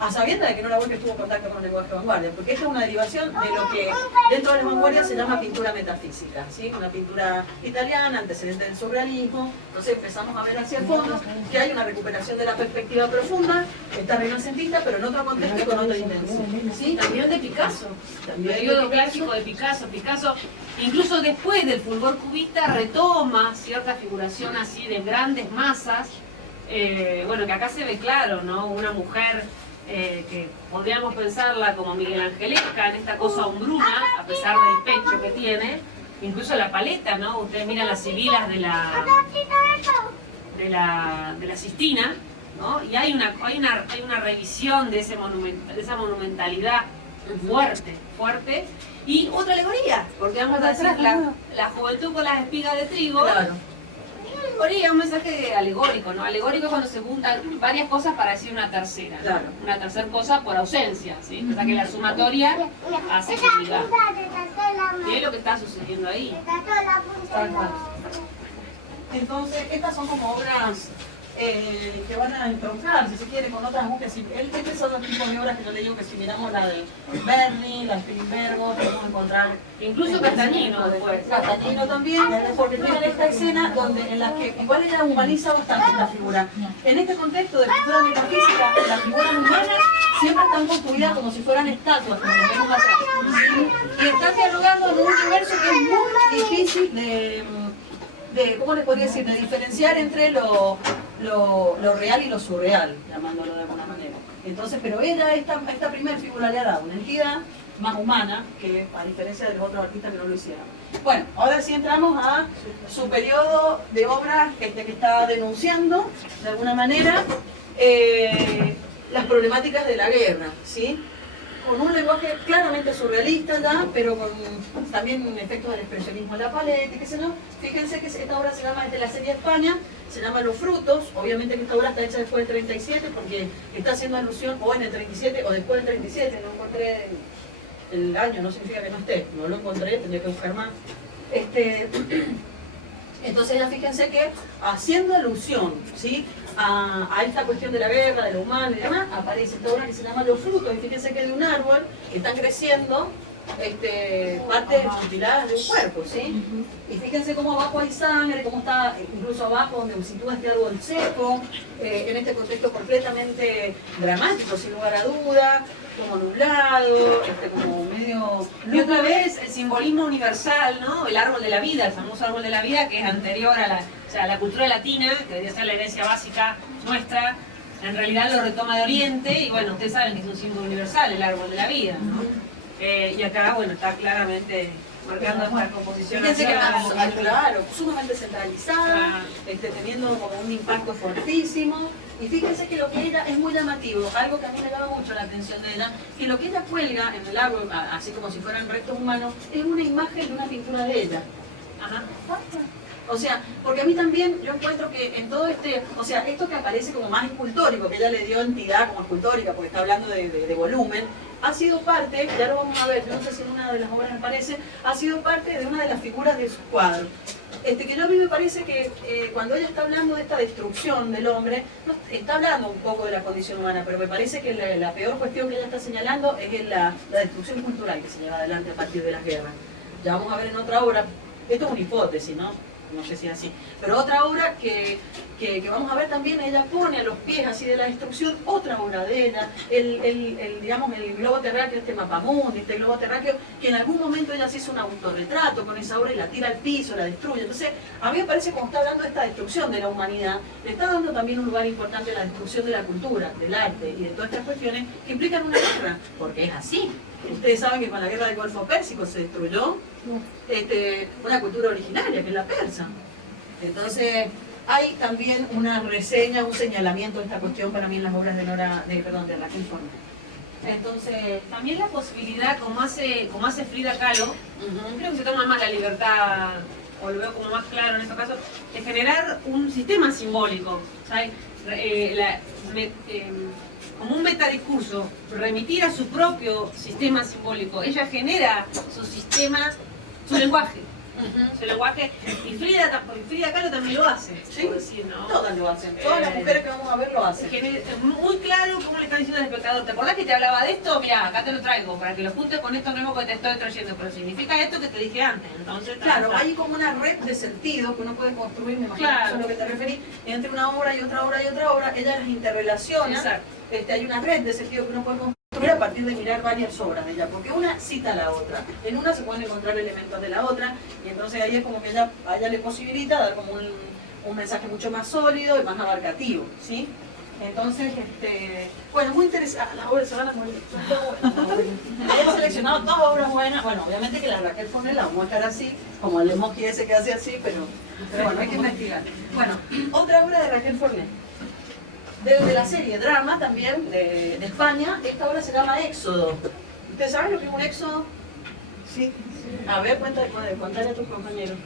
a sabiendas de que Nora Borges tuvo contacto con el lenguaje de vanguardia, porque esta es una derivación de lo que dentro de las vanguardias se llama pintura metafísica, ¿sí? Una pintura italiana, antecedente del surrealismo. Entonces empezamos a ver hacia el fondo que hay una recuperación de la perspectiva profunda, está renacentista, pero en otro contexto y con otra intención, ¿sí? También de Picasso, También el periodo de Picasso. clásico de Picasso. Picasso, incluso después del fulgor cubista, retoma cierta figuración así de grandes masas. Bueno, que acá se ve claro, ¿no? Una mujer que podríamos pensarla como Miguel Angelesca, en esta cosa hombruna, a pesar del pecho que tiene, incluso la paleta, ¿no? Ustedes miran las sibilas de la Sistina, ¿no? Y hay una revisión de esa monumentalidad fuerte, y otra alegoría, porque vamos a decir la juventud con las espigas de trigo. Claro. Alegoría, un mensaje alegórico, ¿no? Alegórico es cuando se juntan varias cosas para decir una tercera, ¿no? Claro. Una tercera cosa por ausencia, ¿sí? O sea que la sumatoria hace que diga. ¿Qué es lo que está sucediendo ahí? Entonces, estas son como obras que van a entroncar, si se quiere, con otras búsquedas. Estos son los tipos de obras que yo le digo que si miramos la de Berni, la de Spilimbergo, podemos encontrar Incluso Castañino después. Castañino también, porque tienen esta escena en la que igual ella humaniza bastante esta figura. En este contexto de pintura metafísica, las figuras humanas siempre están construidas como si fueran estatuas, como vemos acá. Y están dialogando en un universo que es muy difícil de ¿cómo les podría decir? De diferenciar entre lo real y lo surreal, llamándolo de alguna manera. Entonces, pero ella, esta primera figura le ha dado una entidad más humana, que a diferencia de los otros artistas que no lo hicieron. Bueno, ahora sí entramos a su periodo de obras que está denunciando, de alguna manera, las problemáticas de la guerra, ¿sí? Con un lenguaje claramente surrealista ya, pero con también efectos del expresionismo en la paleta, qué sé yo. Fíjense que esta obra se llama, es de la serie España, se llama Los Frutos. Obviamente que esta obra está hecha después del 37, porque está haciendo alusión o en el 37 o después del 37, no encontré el año, no significa que no esté, no lo encontré, tendré que buscar más. Entonces ya fíjense que haciendo alusión, ¿sí?, a esta cuestión de la guerra, de lo humano y demás, aparece esta obra que se llama Los Frutos, y fíjense que de un árbol que están creciendo partes mutiladas de un cuerpo, ¿sí? Y fíjense cómo abajo hay sangre, cómo está incluso abajo donde se sitúa este árbol seco, en este contexto completamente dramático, sin lugar a duda, como nublado, como medio... Y otra vez el simbolismo universal, ¿no? El árbol de la vida, el famoso árbol de la vida, que es anterior a la cultura latina, que debería ser la herencia básica nuestra, en realidad lo retoma de Oriente, y bueno, ustedes saben que es un símbolo universal, el árbol de la vida, ¿no? Y acá, bueno, está claramente marcando esta composición. Fíjense que está, claro, sumamente centralizada, teniendo como un impacto fortísimo. Y fíjense que lo que ella es muy llamativo, algo que a mí me llama mucho la atención de ella, que lo que ella cuelga en el árbol, así como si fueran restos humanos, es una imagen de una pintura de ella. Ajá. O sea, porque a mí también yo encuentro que en todo o sea, esto que aparece como más escultórico, que ella le dio entidad como escultórica, porque está hablando de volumen, ha sido parte, ya lo vamos a ver, no sé si en una de las obras aparece, ha sido parte de una de las figuras de su cuadro. Que yo a mí me parece que cuando ella está hablando de esta destrucción del hombre, no, está hablando un poco de la condición humana, pero me parece que la peor cuestión que ella está señalando es la destrucción cultural que se lleva adelante a partir de las guerras. Ya vamos a ver en otra obra, esto es una hipótesis, ¿no? No sé si es así, pero otra obra que vamos a ver también, ella pone a los pies así de la destrucción otra obra de ella, digamos, el globo terráqueo, este mapamundi, este globo terráqueo, que en algún momento ella se hizo un autorretrato con esa obra y la tira al piso, la destruye. Entonces, a mí me parece, como está hablando de esta destrucción de la humanidad, le está dando también un lugar importante a la destrucción de la cultura, del arte y de todas estas cuestiones que implican una guerra, porque es así. Ustedes saben que con la guerra del Golfo Pérsico se destruyó una cultura originaria, que es la persa. Entonces, hay también una reseña, un señalamiento de esta cuestión para mí en las obras de Raquel Forné. Entonces, también la posibilidad, como hace Frida Kahlo, creo que se toma más la libertad, o lo veo como más claro en este caso, de generar un sistema simbólico, ¿sabes? Como un metadiscurso, remitir a su propio sistema simbólico. Ella genera su sistema, su lenguaje. Su lenguaje, y Frida Kahlo también lo hace, ¿sí? Por decir, ¿no? Todas lo hacen, todas las mujeres que vamos a ver lo hacen. Muy claro cómo le están diciendo al espectador, ¿te acordás que te hablaba de esto? Mira, acá te lo traigo, para que lo juntes con esto nuevo que te estoy trayendo, pero significa esto que te dije antes. Entonces, claro, hay como una red de sentidos que uno puede construir, me imagino que eso es a lo que te referís, entre una obra y otra obra y otra obra, ella las interrelaciona. Exacto. Hay una red de sentidos que uno puede construir a partir de mirar varias obras de ella, porque una cita a la otra, en una se pueden encontrar elementos de la otra, y entonces ahí es como que a ella le posibilita dar como un mensaje mucho más sólido y más abarcativo, ¿sí? Entonces, bueno, muy interesante, las obras se van a morir, son todas buenas. Hemos seleccionado dos obras buenas, bueno, obviamente que la Raquel Forné la vamos a dejar así, como el emoji ese que hace así, pero bueno, hay que investigar. Bueno, otra obra de Raquel Forné. De la serie Drama también, de España, esta obra se llama Éxodo. ¿Ustedes saben lo que es un éxodo? Sí. A ver, contale a tus compañeros.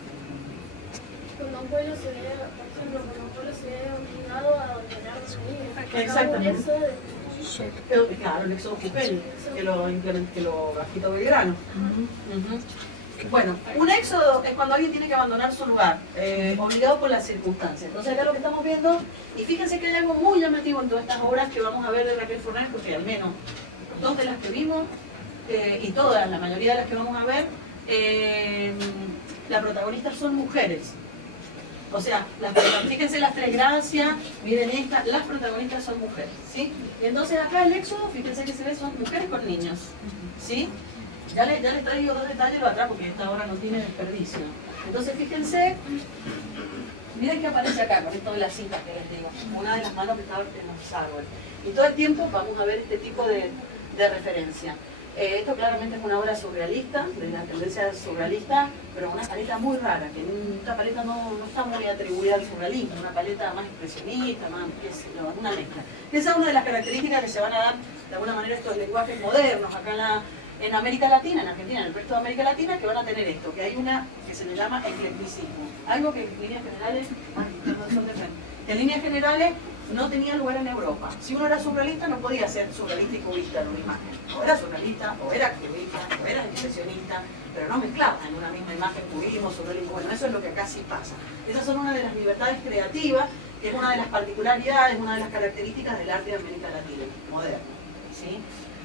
Cuando un pueblo se ve, por ejemplo, cuando un pueblo se ve obligado a ordenar a su niño. Exactamente. Claro, el éxodo Cupel, que lo Gajito Belgrano. Bueno, un éxodo es cuando alguien tiene que abandonar su lugar, obligado por las circunstancias. Entonces acá lo que estamos viendo, y fíjense que hay algo muy llamativo en todas estas obras que vamos a ver de Raquel Forné, porque al menos dos de las que vimos, y todas, la mayoría de las que vamos a ver, las protagonistas son mujeres. O sea, fíjense las tres gracias, miren esta, las protagonistas son mujeres, ¿sí? Y entonces acá el éxodo, fíjense que se ve, son mujeres con niños, ¿sí? Ya les traigo dos detalles lo atrás porque esta obra no tiene desperdicio. Entonces fíjense, miren qué aparece acá con esto de las cintas que les digo. Una de las manos que está en los árboles. Y todo el tiempo vamos a ver este tipo de referencia. Esto claramente es una obra surrealista, de la tendencia surrealista, pero una paleta muy rara, que esta paleta no está muy atribuida al surrealismo, una paleta más expresionista, más, qué sé yo, una mezcla. Esa es una de las características que se van a dar, de alguna manera, estos lenguajes modernos acá en América Latina, en Argentina, en el resto de América Latina, que van a tener esto, que hay una que se le llama eclecticismo. Algo que en líneas generales, en líneas generales no tenía lugar en Europa. Si uno era surrealista, no podía ser surrealista y cubista en una imagen. O era surrealista, o era cubista, o era expresionista, pero no mezclaba en una misma imagen cubismo, surrealismo. Bueno, eso es lo que acá sí pasa. Esas son una de las libertades creativas, que es una de las particularidades, una de las características del arte de América Latina, moderno. ¿Sí?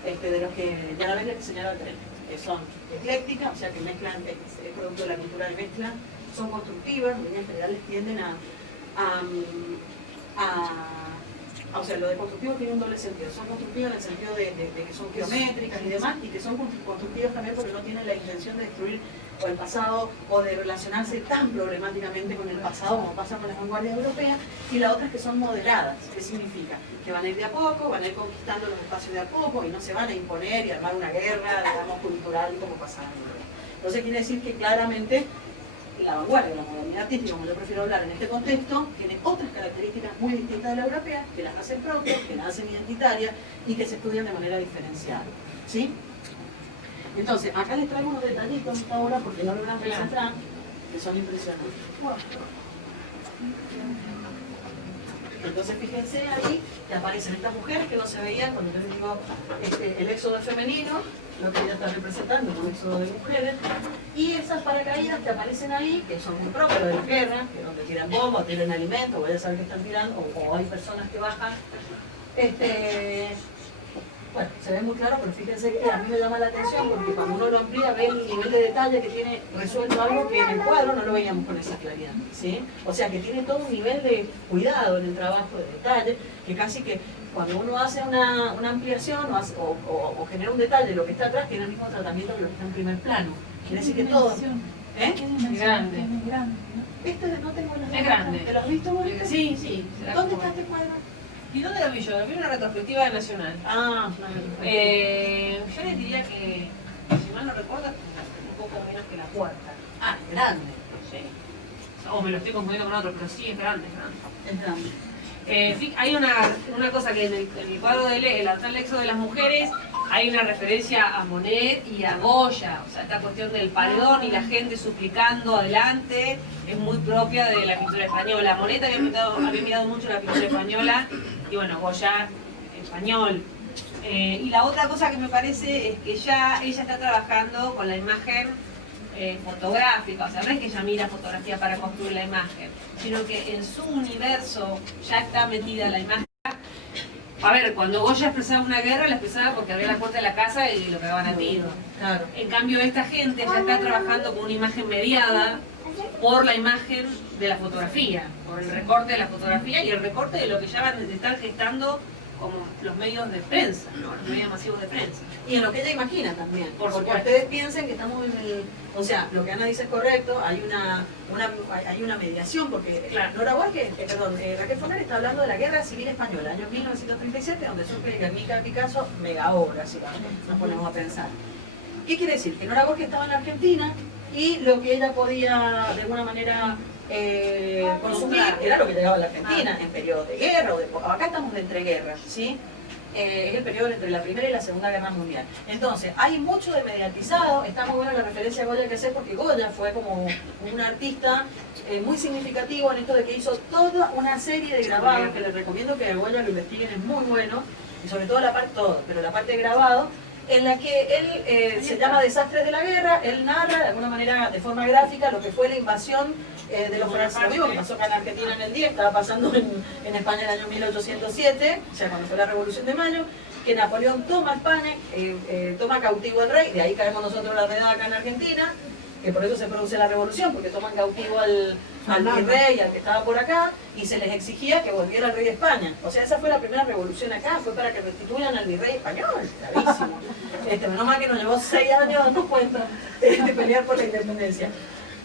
De los que ya la vez les señalaron que son eclécticas, o sea que mezclan, es producto de la cultura de mezcla, son constructivas, en líneas generales tienden o sea, lo de constructivo tiene un doble sentido. Son constructivas en el sentido de que son geométricas y demás, y que son constructivas también porque no tienen la intención de destruir o el pasado o de relacionarse tan problemáticamente con el pasado como pasa con las vanguardias europeas. Y la otra es que son moderadas. ¿Qué significa? Que van a ir de a poco, van a ir conquistando los espacios de a poco y no se van a imponer y armar una guerra, digamos, cultural como pasaba en Europa. Entonces quiere decir que claramente la vanguardia, la modernidad artística, como yo prefiero hablar en este contexto, tiene otras características muy distintas de la europea, que las hacen propias, que las hacen identitarias y que se estudian de manera diferenciada. ¿Sí? Entonces, acá les traigo unos detallitos de esta obra porque no logran concentrar, que son impresionantes. Entonces, fíjense ahí que aparecen estas mujeres que no se veían cuando yo les digo el éxodo femenino, lo que ella está representando, un éxodo de mujeres, y esas paracaídas que aparecen ahí, que son muy propias de la guerra, que donde tiran bombas, tiran alimentos, o ya saben que están tirando, o hay personas que bajan. Bueno, se ve muy claro, pero fíjense que a mí me llama la atención porque cuando uno lo amplía ve el nivel de detalle que tiene resuelto algo que en el cuadro no lo veíamos con esa claridad, ¿sí? O sea que tiene todo un nivel de cuidado en el trabajo, de detalle, que casi que cuando uno hace una ampliación o genera un detalle, lo que está atrás tiene el mismo tratamiento que lo que está en primer plano. Quiere decir que todo... ¿Eh? Es grande. ¿Este no tengo las Es grande. ¿Te lo has visto, Mónica? Sí, sí. ¿Dónde está este cuadro? ¿Y dónde lo vi yo? Lo vi en una retrospectiva nacional. Ah, yo les diría que, si mal no recuerdo, un poco menos que la cuarta. Ah, grande. Sí. O me lo estoy confundiendo con otro, pero sí, es grande, Es grande. Hay una cosa que en el cuadro del altar del éxodo de las mujeres hay una referencia a Monet y a Goya, o sea, esta cuestión del paredón y la gente suplicando adelante es muy propia de la pintura española. Monet había mirado mucho la pintura española y bueno, Goya español. Y la otra cosa que me parece es que ella está trabajando con la imagen fotográfica, o sea, no es que ella mira fotografía para construir la imagen, sino que en su universo ya está metida la imagen. A ver, cuando Goya expresaba una guerra, la expresaba porque abría la puerta de la casa y lo pegaban a tiro. Claro. En cambio, esta gente ya está trabajando con una imagen mediada por la imagen de la fotografía, por el recorte de la fotografía y el recorte de lo que ya van a estar gestando como los medios de prensa, ¿no? Los medios masivos de prensa. Y en lo que ella imagina también. Por porque supuesto. ustedes piensen que estamos en el... O sea, lo que Ana dice es correcto, hay una mediación, porque Claro. Raquel Foner está hablando de la Guerra Civil Española, año 1937, donde surge Guernica, Picasso, mega obra, si nos ponemos a pensar. ¿Qué quiere decir? Que Nora Borges estaba en Argentina y lo que ella podía, de alguna manera, consumir era lo que llegaba a la Argentina, en periodo de guerra, acá estamos de entreguerras, ¿sí? Es el periodo entre la Primera y la Segunda Guerra Mundial. Entonces, hay mucho de mediatizado, está muy buena la referencia a Goya que sé, porque Goya fue como un artista muy significativo en esto de que hizo toda una serie de grabados, que les recomiendo que Goya lo investiguen, es muy bueno, y sobre todo la parte de grabado, en la que él se llama Desastres de la Guerra, él narra de alguna manera de forma gráfica lo que fue la invasión de los franceses, que pasó acá en Argentina en el día, estaba pasando en España en el año 1807, o sea cuando fue la Revolución de Mayo, que Napoleón toma España, toma cautivo al rey, de ahí caemos nosotros la redada acá en Argentina, que por eso se produce la revolución, porque toman cautivo al virrey, al que estaba por acá, y se les exigía que volviera el rey de España. O sea, esa fue la primera revolución acá, fue para que restituyan al virrey español, gravísimo. Menos mal que nos llevó 6 años dando cuenta de pelear por la independencia.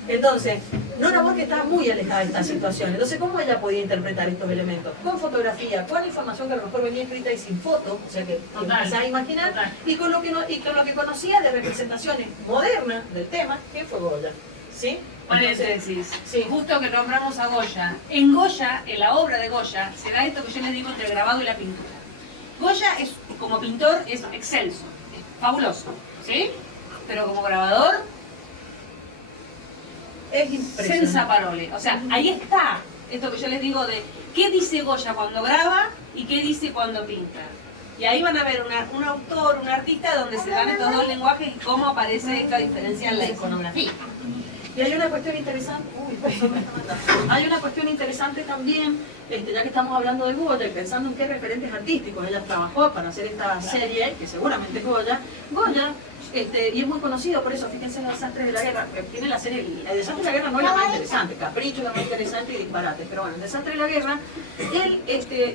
Entonces, Nora Borg estaba muy alejada de esta situación. Entonces, ¿cómo ella podía interpretar estos elementos? Con fotografía, con información que a lo mejor venía escrita y sin foto, o sea que empieza a imaginar, y con lo que conocía de representaciones modernas del tema, que fue Goya. ¿Sí? Paréntesis. Sí. Justo que nombramos a Goya. En Goya, en la obra de Goya, se da esto que yo les digo entre el grabado y la pintura. Goya es, como pintor, es excelso, es fabuloso, ¿sí? Pero como grabador, Es impresionante. senza parole. O sea, ahí está esto que yo les digo de qué dice Goya cuando graba y qué dice cuando pinta. Y ahí van a ver un autor, un artista, donde se dan estos dos lenguajes y cómo aparece esta diferencia en la iconografía. Y hay una cuestión interesante, hay una cuestión interesante también, ya que estamos hablando de Goya y pensando en qué referentes artísticos ella trabajó para hacer esta serie, que seguramente es Goya, y es muy conocido por eso, fíjense en los desastres de la guerra, tiene la serie, el desastre de la guerra no es la más interesante, Capricho es la más interesante y Disparate, pero bueno, el desastre de la guerra, él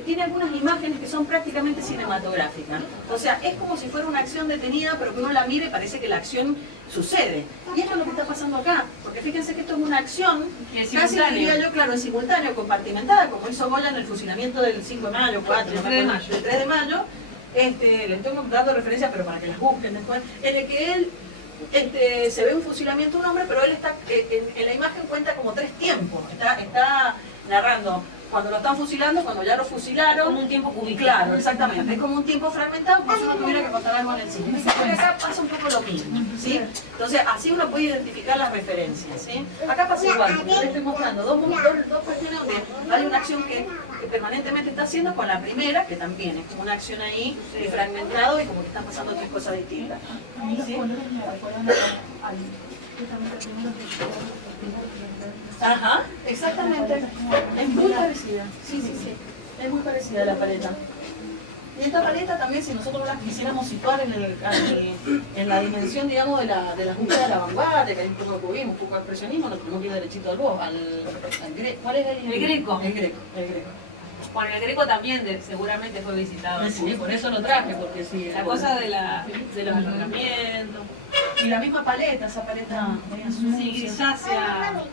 tiene algunas imágenes que son prácticamente cinematográficas, o sea, es como si fuera una acción detenida, pero que uno la mire y parece que la acción sucede, y esto es lo que está pasando acá, porque fíjense que esto es una acción, casi diría yo, claro, en simultáneo, compartimentada, como hizo Goya en el fusilamiento del 5 de mayo, 4, el 3 de mayo. el 3 de mayo, le estoy dando referencia, pero para que las busquen después, en el que él se ve un fusilamiento de un hombre, pero él está en la imagen cuenta como 3 tiempos, está narrando cuando lo están fusilando, cuando ya lo fusilaron. Como un tiempo cubicado. Claro, exactamente, es como un tiempo fragmentado, como si uno tuviera que contar algo en el cine. Y acá pasa un poco lo mismo, ¿sí? Entonces, así uno puede identificar las referencias, ¿sí? Acá pasa igual, porque yo les estoy mostrando dos cuestiones donde hay una acción que permanentemente está haciendo con la primera, que también es como una acción ahí, fragmentado y como que están pasando 3 cosas distintas. A mí los ¿Sí? colores me recuerdan al justamente primero Ajá, exactamente. Es muy parecida. Sí, sí, sí. Es muy parecida a la paleta. Y esta paleta también, si nosotros la quisiéramos situar en la dimensión, digamos, de la búsqueda de la vanguardia, que hay un poco de cubismo, un poco de expresionismo, nos tenemos que ir derechito al Greco. ¿Cuál es El Greco. El Greco. Bueno, el Greco también seguramente fue visitado. Sí, por eso lo traje, porque sí. La cosa de los alojamientos. Y la misma paleta, esa paleta media sucia. Sí, grisácea.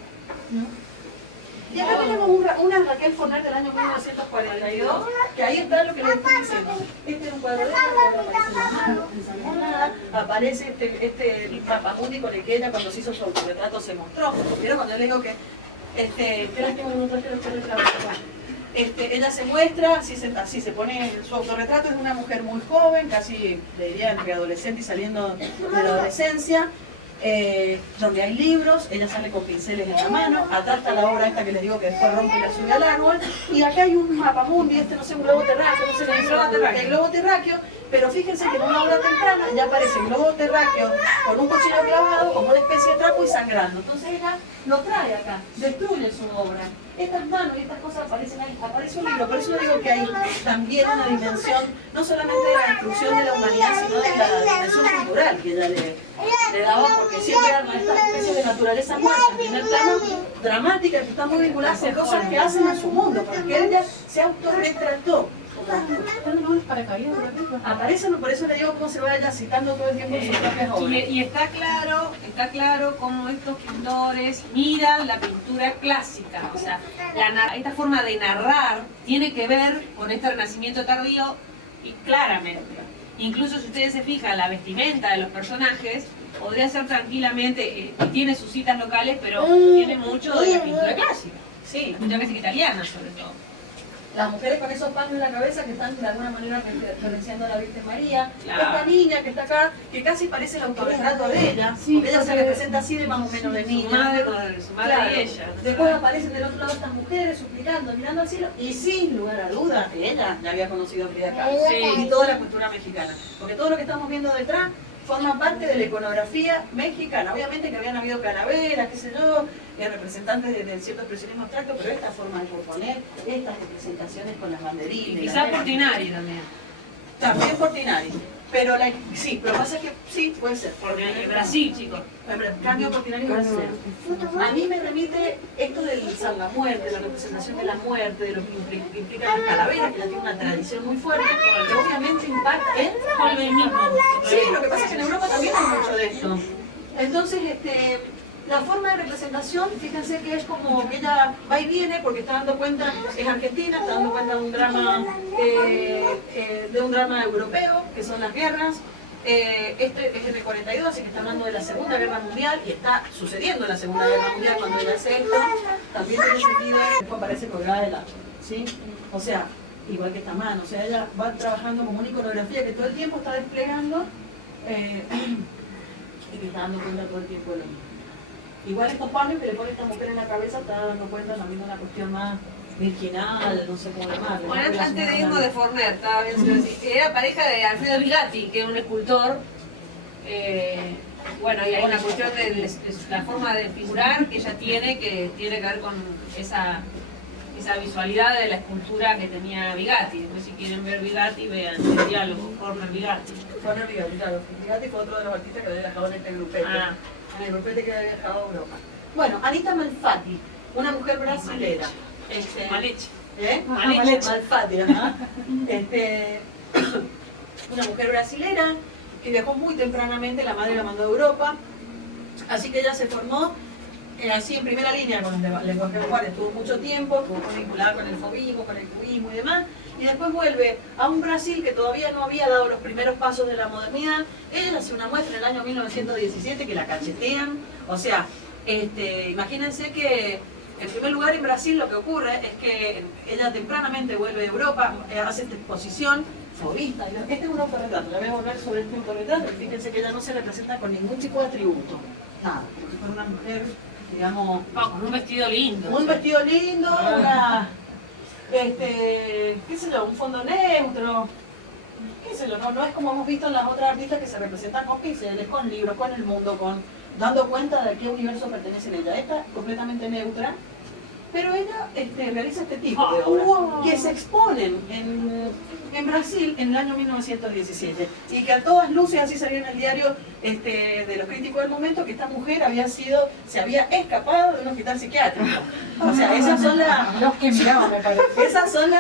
Y acá tenemos una Raquel Forner del año 1942, que ahí está lo que les estoy diciendo. Este es un cuadro de ella, aparece la mano, no sabemos nada, aparece el Papamundi con el que ella cuando se hizo su autorretrato se mostró. ¿Vieron cuando yo le digo que, qué lástima que no traje los pelos de la boca? Ella se muestra, así se pone, su autorretrato es de una mujer muy joven, casi le diría entre adolescente y saliendo de la adolescencia, donde hay libros, ella sale con pinceles en la mano, atrás está la obra esta que les digo que después rompe y la sube al árbol, y acá hay un mapamundi, no sé, un globo terráqueo, no sé qué es el globo terráqueo, pero fíjense que en una obra temprana ya aparece el globo terráqueo con un cuchillo clavado, como una especie de trapo y sangrando. Entonces ella lo trae acá, destruye su obra. Estas manos y estas cosas aparecen ahí, aparece un libro, por eso digo que hay también una dimensión, no solamente de la destrucción de la humanidad, sino de la dimensión cultural que ella le daba, porque siempre eran estas especies de naturaleza muerta, en primer plano, dramática, que están muy vinculadas con cosas que hacen a su mundo, porque ella se autorretrató. Aparecen, por eso le digo cómo se va ella citando todo el tiempo en sus propias obras. Y está claro cómo estos pintores miran la pintura clásica, o sea, esta forma de narrar tiene que ver con este renacimiento tardío y claramente. Incluso si ustedes se fijan, la vestimenta de los personajes podría ser tranquilamente, tiene sus citas locales, pero tiene mucho de la pintura clásica. Sí, la pintura clásica italiana sobre todo. Las mujeres con esos paños en la cabeza que están de alguna manera referenciando a la Virgen María. Claro. Esta niña que está acá, que casi parece el autorretrato de ella, porque ella se representa así de más o menos de niña. Su madre Claro. y ella. Después aparecen del otro lado estas mujeres suplicando, mirando al cielo, y sin lugar a dudas, ella ya había conocido a Frida Kahlo. Sí. Y toda la cultura mexicana. Porque todo lo que estamos viendo detrás forma parte de la iconografía mexicana. Obviamente que habían habido calaveras, qué sé yo, representantes de cierto expresionismo abstracto, pero esta forma de componer, estas representaciones con las banderines. Y quizás Portinari también. También Portinari. Pero sí, pero pasa que sí, puede ser. Porque Brasil, chicos. Cambio Portinari brasileño. A mí me remite esto del San la Muerte, la representación de la muerte, de lo que implican las calaveras, que ya tiene una tradición muy fuerte, que obviamente impacta en Con el mismo. Sí, lo que pasa es que en Europa también hay mucho de esto. Entonces, La forma de representación, fíjense que es como que ella va y viene porque está dando cuenta, es argentina, está dando cuenta de un drama europeo, que son las guerras. Este es el 42, así que está hablando de la Segunda Guerra Mundial y está sucediendo la Segunda Guerra Mundial cuando ella hace esto. También tiene sentido, después aparece colgada del árbol, ¿sí? O sea, igual que esta mano, o sea, ella va trabajando como una iconografía que todo el tiempo está desplegando y que está dando cuenta todo el tiempo de lo mismo. Igual estos panes que le pone esta mujer en la cabeza está dando cuenta también de una cuestión más virginal, no sé cómo llamarlo. Bueno, antes de irnos de Forner, estaba bien, era pareja de Alfredo Bigatti, que es un escultor. Bueno, y hay una cuestión de la forma de figurar que ella tiene que ver con esa visualidad de la escultura que tenía Bigatti. Después, si quieren ver Bigatti, vean el diálogo, Forner Bigatti. Forner Bigatti, claro. Bigatti fue otro de los artistas que había viajado en este grupete. En el grupete que había viajado a Europa. Bueno, Anita Malfatti, una mujer brasilera. Maleche. Malfatti, ajá. Una mujer brasilera que viajó muy tempranamente, la madre la mandó a Europa, así que ella se formó así en primera línea con el lenguaje de Juárez, estuvo mucho tiempo, estuvo muy vinculada con el fobismo, con el cubismo y demás, y después vuelve a un Brasil que todavía no había dado los primeros pasos de la modernidad. Ella hace una muestra en el año 1917 que la cachetean, o sea, imagínense que en primer lugar en Brasil lo que ocurre es que ella tempranamente vuelve de Europa, hace esta exposición fobista. Este es un autorretrato, la voy a volver sobre este autorretrato, y fíjense que ella no se representa con ningún tipo de atributo, nada, como si fuera una mujer, digamos, Con un vestido lindo. un vestido lindo, una, qué sé yo, un fondo neutro, qué sé yo, no es como hemos visto en las otras artistas que se representan con pinceles, con libros, con el mundo, dando cuenta de a qué universo pertenece ella. Esta es completamente neutra, pero ella realiza este tipo de obras que se exponen en Brasil en el año 1917 y que a todas luces así salía en el diario de los críticos del momento que esta mujer se había escapado de un hospital psiquiátrico. O sea, esas son los que miraban, me parece. esas son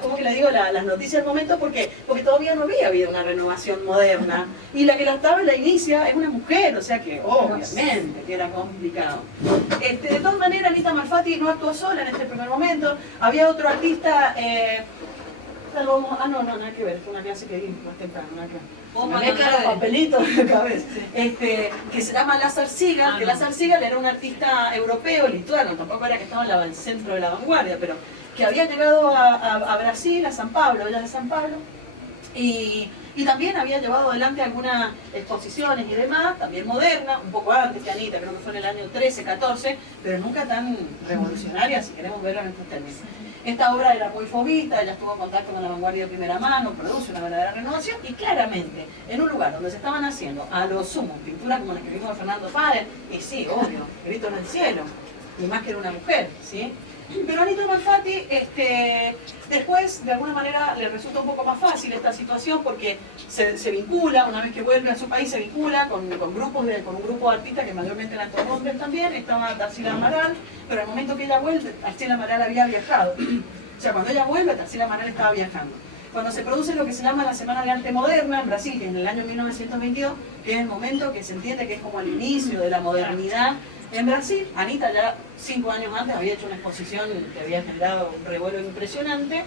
¿cómo que le digo? Las noticias del momento, porque todavía no había habido una renovación moderna y la que la estaba y la inicia es una mujer, o sea que obviamente que era complicado. De todas maneras, Anita Malfatti no actuó sola en este primer momento. Había otro artista, nada que ver, fue una clase que di más temprano, nada que ver. Me quedan papelitos en la cabeza. Que se llama Lázaro Sigal, que Lázaro Sigal era un artista europeo, lituano, tampoco era que estaba en el centro de la vanguardia, pero que había llegado a Brasil, a San Pablo, ella de San Pablo, y también había llevado adelante algunas exposiciones y demás, también moderna, un poco antes que Anita, creo que fue en el año 13, 14, pero nunca tan revolucionaria, si queremos verlo en estos términos. Esta obra era muy fobista, ella estuvo en contacto con la vanguardia de primera mano, produce una verdadera renovación y claramente en un lugar donde se estaban haciendo a lo sumo pinturas como las que vimos de Fernando Fader, y sí, obvio, grito en el cielo, y más que era una mujer, ¿sí? Pero Anita Malfatti después de alguna manera le resulta un poco más fácil esta situación porque se vincula, una vez que vuelve a su país se vincula con un grupo de artistas que mayormente eran todos hombres también. Estaba Tarsila Amaral, pero al momento que ella vuelve, Tarsila Amaral había viajado. O sea, cuando ella vuelve, Tarsila Amaral estaba viajando. Cuando se produce lo que se llama la Semana de Arte Moderna en Brasil, que es en el año 1922, que es el momento que se entiende que es como el inicio de la modernidad en Brasil, Anita ya 5 años antes había hecho una exposición que había generado un revuelo impresionante,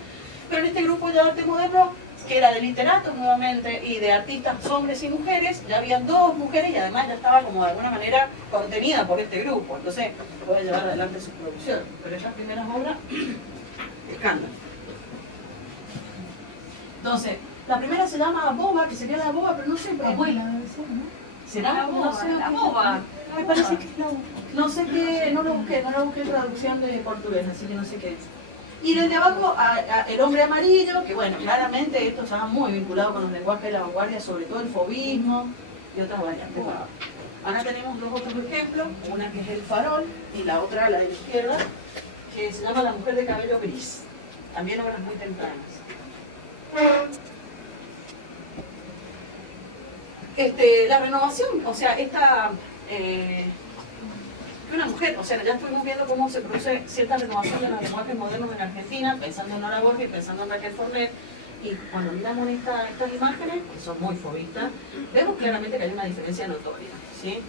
pero en este grupo de arte moderno, que era de literatos nuevamente y de artistas hombres y mujeres, ya habían 2 mujeres y además ya estaba como de alguna manera contenida por este grupo, entonces puede llevar adelante su producción, pero esas primeras obras, escándalo. Entonces, la primera se llama Boba, que sería la boba, pero no sé, Abuela debe ser, ¿no? ¿será? No sé, La boba. me parece que es la boba. No sé qué, no lo busqué traducción de portugués, así que no sé qué es. Y desde abajo, el hombre amarillo, que bueno, claramente esto estaba muy vinculado con los lenguajes de la vanguardia, sobre todo el fobismo y otras variantes. Bueno, ahora tenemos 2 otros ejemplos, una que es el farol y la otra, la de la izquierda, que se llama La mujer de cabello gris. También obras muy tempranas. La renovación, o sea, una mujer, o sea, ya estuvimos viendo cómo se produce cierta renovación de los lenguajes modernos en Argentina, pensando en Nora Borges, pensando en Raquel Fornet, y cuando miramos estas imágenes, que son muy fobistas, vemos claramente que hay una diferencia notoria, ¿sí?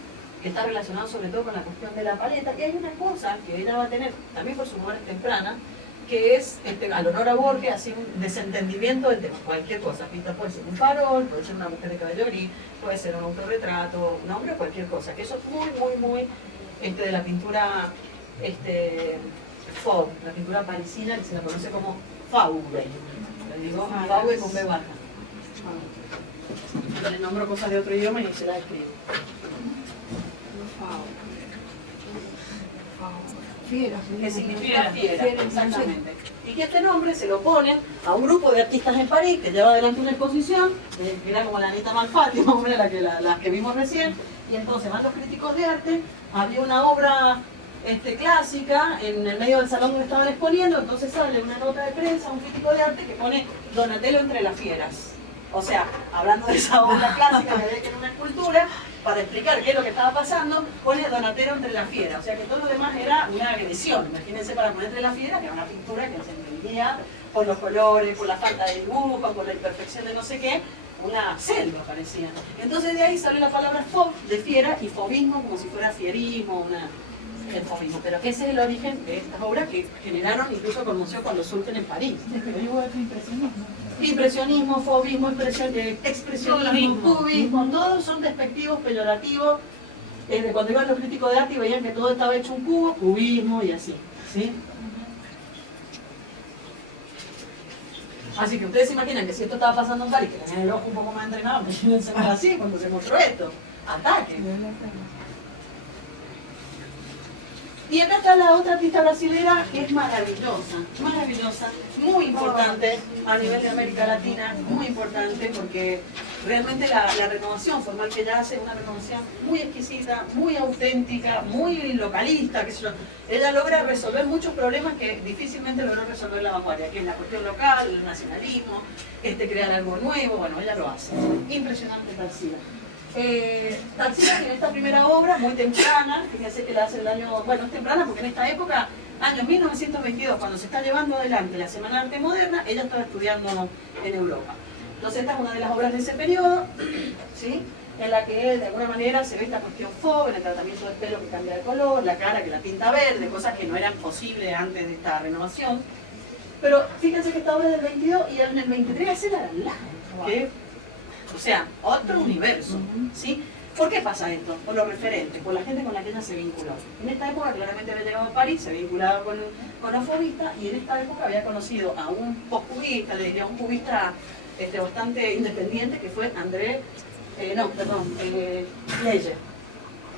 que está relacionado sobre todo con la cuestión de la paleta. Y hay una cosa que ella va a tener, también por su muerte temprana, que es, al honor a Borges, así un desentendimiento de cualquier cosa. Pinta puede ser un farol, puede ser una mujer de cabello gris, puede ser un autorretrato, un hombre, cualquier cosa. Que eso es muy, muy, muy de la pintura Fauve, la pintura parisina, que se la conoce como Fauve. Le digo Fauve con B baja. Yo le nombro cosas de otro idioma y se las escribo. Fiera. Que significa fiera, exactamente. Y que este nombre se lo ponen a un grupo de artistas en París que lleva adelante una exposición, que era como la Anita Malfatti, más o menos las que vimos recién, y entonces van los críticos de arte, había una obra clásica en el medio del salón donde estaban exponiendo, entonces sale una nota de prensa, un crítico de arte que pone Donatello entre las fieras. O sea, hablando de esa obra clásica que era una escultura, para explicar qué es lo que estaba pasando, pone Donatello entre las fieras. O sea que todo lo demás era una agresión. Imagínense, para poner entre las fieras, que era una pintura que se entendía por los colores, por la falta de dibujo, por la imperfección de no sé qué, una selva parecía. Entonces de ahí sale la palabra fauve, de fiera, y fauvismo como si fuera fierismo, el fauvismo. Pero que ese es el origen de estas obras que generaron incluso conmoción cuando surgen en París. Pero igual que impresionismo. Impresionismo, fauvismo, expresionismo, cubismo, todos son despectivos, peyorativos. Cuando iban los críticos de arte y veían que todo estaba hecho un cubo, cubismo y así, ¿sí? Así que ustedes se imaginan que si esto estaba pasando en París, que tenían el ojo un poco más entrenado, imagínense más así cuando se mostró esto. Ataque. Y acá está la otra artista brasilera que es maravillosa, maravillosa, muy importante a nivel de América Latina, muy importante porque realmente la renovación formal que ella hace es una renovación muy exquisita, muy auténtica, muy localista, qué sé yo. Ella logra resolver muchos problemas que difícilmente logró resolver la vanguardia, que es la cuestión local, el nacionalismo, crear algo nuevo, bueno, ella lo hace. Impresionante Tarsila. Tarsila tiene esta primera obra muy temprana, fíjense que la hace el año, bueno, es temprana porque en esta época, año 1922, cuando se está llevando adelante la Semana de Arte Moderna, ella estaba estudiando en Europa. Entonces esta es una de las obras de ese periodo, ¿sí? En la que de alguna manera se ve esta cuestión fauve, el tratamiento del pelo que cambia de color, la cara que la pinta verde, cosas que no eran posibles antes de esta renovación. Pero fíjense que esta obra es del 22 y en el 23 hace la que o sea, otro universo, ¿sí? ¿Por qué pasa esto? Por los referentes, por la gente con la que ella se vinculó. En esta época claramente había llegado a París, se vinculaba con los fauvistas y en esta época había conocido a un postcubista, le diría un cubista bastante independiente que fue Leyer,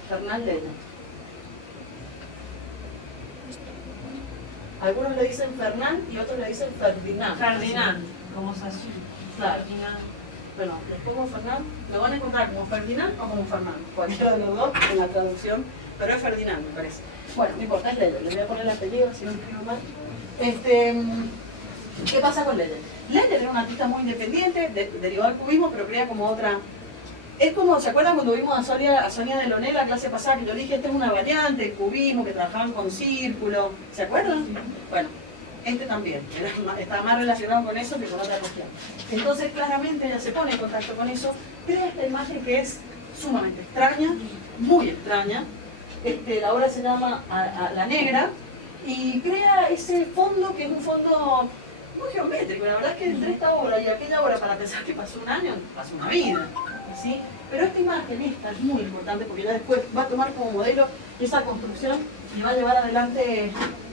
Fernand Leyer. Algunos le dicen Fernand y otros le dicen Ferdinand. Ferdinand, como se hace. Claro. Bueno, les pongo Fernand, lo van a encontrar como Ferdinand o como Fernando, cualquiera de los dos en la traducción, pero es Ferdinand me parece. Bueno, no importa, es Leyer, les voy a poner el apellido si no lo escribo mal. ¿Qué pasa con Leyer? Leyer era un artista muy independiente, derivado del cubismo, pero crea como otra... Es como, ¿se acuerdan cuando vimos a Sonia Delaunay la clase pasada que yo dije, esta es una variante del cubismo, que trabajaban con círculo? ¿Se acuerdan? Bueno. También, está más relacionado con eso que con otra cuestión. Entonces, claramente ella se pone en contacto con eso, crea esta imagen que es sumamente extraña, muy extraña. La obra se llama a La Negra y crea ese fondo que es un fondo muy geométrico. La verdad es que entre esta obra y aquella obra, para pensar que pasó un año, pasó una vida, ¿sí? Pero esta imagen es muy importante porque ella después va a tomar como modelo esa construcción y va a llevar adelante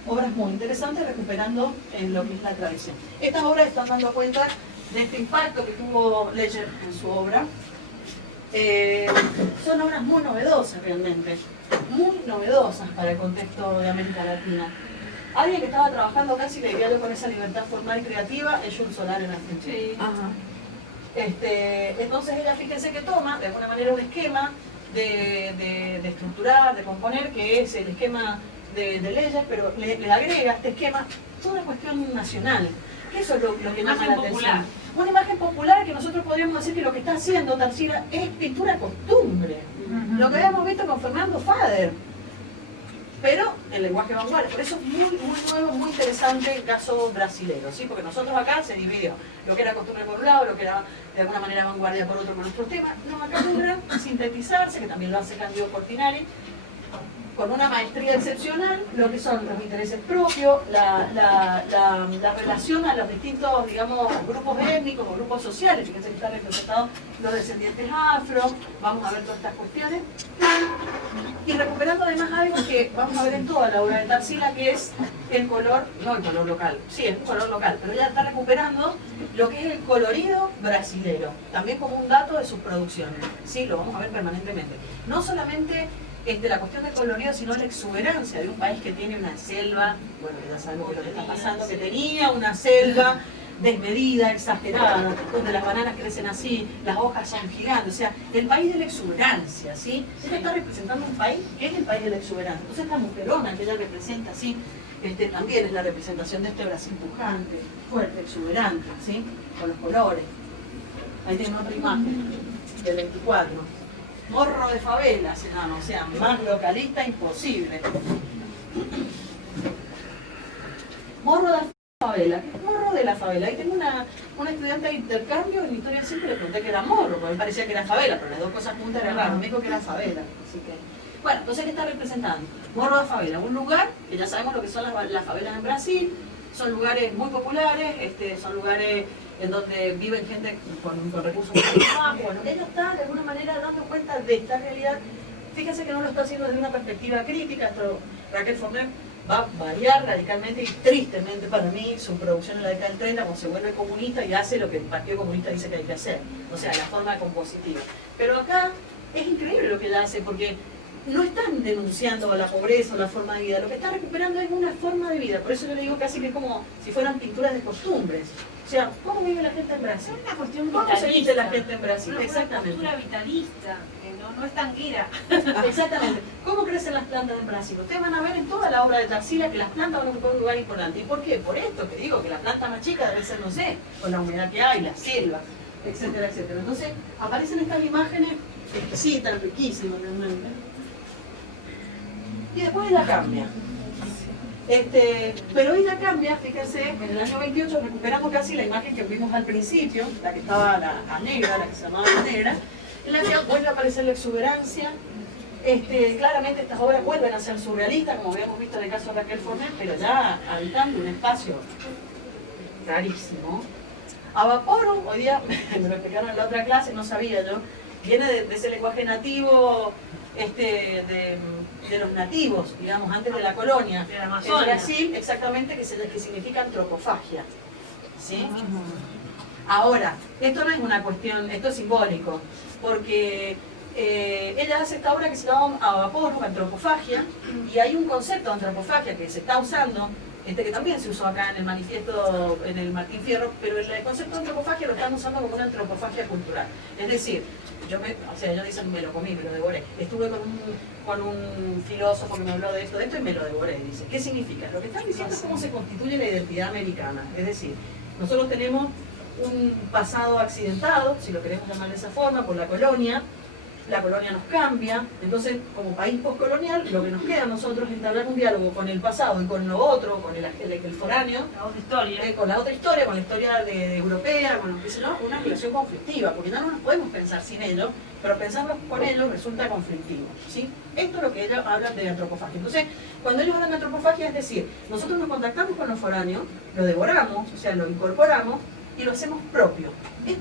obras muy interesantes recuperando en lo que es la tradición. Estas obras están dando cuenta de este impacto que tuvo Leyer en su obra. Son obras muy novedosas realmente, muy novedosas para el contexto de América Latina. Alguien que estaba trabajando casi, le diría yo, con esa libertad formal y creativa es Jules Solar en Argentina. Sí. Ajá. Entonces ella, fíjense que toma de alguna manera un esquema de estructurar, de componer, que es el esquema de Leyer, pero le agrega a este esquema toda una cuestión nacional. Que eso es lo que llama la atención. Una imagen popular que nosotros podríamos decir que lo que está haciendo Tarsila es pintura costumbre. Lo que habíamos visto con Fernando Fader. pero en lenguaje vanguardia. Por eso es muy nuevo, muy interesante el caso brasilero, ¿sí? Porque nosotros acá se dividió lo que era costumbre por un lado, lo que era de alguna manera vanguardia por otro con nuestros temas. No, acá logra sintetizarse, que también lo hace Cándido Portinari, con una maestría excepcional, lo que son los intereses propios, la relación a los distintos, digamos, grupos étnicos o grupos sociales. Fíjense que están representados los descendientes afro, vamos a ver todas estas cuestiones. Y recuperando además algo que vamos a ver en toda la obra de Tarsila, que es el color, no el color local, sí, es un color local, pero ella está recuperando lo que es el colorido brasilero, también como un dato de sus producciones, sí, lo vamos a ver permanentemente. No solamente la cuestión del colorido, sino la exuberancia de un país que tiene una selva, bueno, ya sabemos que lo que está pasando, que tenía una selva desmedida, exagerada, donde las bananas crecen así, las hojas son gigantes, o sea, el país de la exuberancia, ¿sí? Ella está representando un país que es el país de la exuberancia. Entonces esta mujerona que ella representa, ¿sí? También es la representación de este Brasil pujante, fuerte, exuberante, ¿sí? Con los colores. Ahí tienen otra imagen del 24. Morro de favela se llama, o sea, más localista imposible. Morro de favela, morro de la favela. Ahí tengo una estudiante de intercambio en historia del circo, le pregunté que era morro, porque me parecía que era favela, pero las dos cosas juntas era raro, me dijo que era favela. Así que, bueno, entonces, ¿qué está representando? Morro de favela, un lugar que ya sabemos lo que son las favelas en Brasil, son lugares muy populares, son lugares en donde viven gente con recursos muy bajos. Bueno, ella está de alguna manera dando cuenta de esta realidad. Fíjense que no lo está haciendo desde una perspectiva crítica. Esto, Raquel Forner va a variar radicalmente y tristemente para mí su producción en la década del 30 cuando se vuelve comunista y hace lo que el Partido Comunista dice que hay que hacer, o sea, la forma compositiva. Pero acá es increíble lo que ella hace porque no están denunciando la pobreza o la forma de vida, lo que está recuperando es una forma de vida. Por eso yo le digo casi que es como si fueran pinturas de costumbres. O sea, ¿cómo vive la gente en Brasil? Es una cuestión ¿Cómo vitalista. se vive la gente en Brasil? Una Exactamente. cultura vitalista, que no es tanguera. Exactamente. ¿Cómo crecen las plantas en Brasil? Ustedes van a ver en toda la obra de Tarsila que las plantas van a ocupar un lugar importante. ¿Y por qué? Por esto que digo, que la planta más chica debe ser, no sé, con la humedad que hay, la selva, etcétera, etcétera. Entonces, aparecen estas imágenes exquisitas, riquísimas realmente. Y después ella cambia. Pero ella cambia, fíjense, en el año 28 recuperamos casi la imagen que vimos al principio, la que estaba la negra, la que se llamaba la negra, en la que vuelve a aparecer la exuberancia. Claramente estas obras vuelven a ser surrealistas, como habíamos visto en el caso de Raquel Forner, pero ya habitando un espacio rarísimo. Avaporo, hoy día me lo explicaron en la otra clase, no sabía yo, viene de ese lenguaje nativo de los nativos, digamos, antes de la colonia, en Brasil, exactamente, que significa antropofagia. ¿Sí? Ahora, esto no es una cuestión, esto es simbólico, porque ella hace esta obra que se llama Avaporo, antropofagia, y hay un concepto de antropofagia que se está usando, que también se usó acá en el manifiesto, en el Martín Fierro, pero el concepto de antropofagia lo están usando como una antropofagia cultural. Es decir, yo dicen, me lo comí, me lo devoré. Estuve con un filósofo que me habló de esto y me lo devoré. Dice, ¿qué significa? Lo que están diciendo es cómo se constituye la identidad americana. Es decir, nosotros tenemos un pasado accidentado, si lo queremos llamar de esa forma, por la colonia nos cambia, entonces como país postcolonial lo que nos queda a nosotros es entablar un diálogo con el pasado y con lo otro, con el foráneo, La otra historia. con la otra historia, con la historia europea, con qué sé yo, una relación conflictiva, porque ya no nos podemos pensar sin ellos, pero pensarlos con ellos resulta conflictivo, ¿sí? Esto es lo que ellos hablan de antropofagia. Entonces, cuando ellos hablan de antropofagia, es decir, nosotros nos contactamos con los foráneos, lo devoramos, o sea, lo incorporamos, y lo hacemos propio.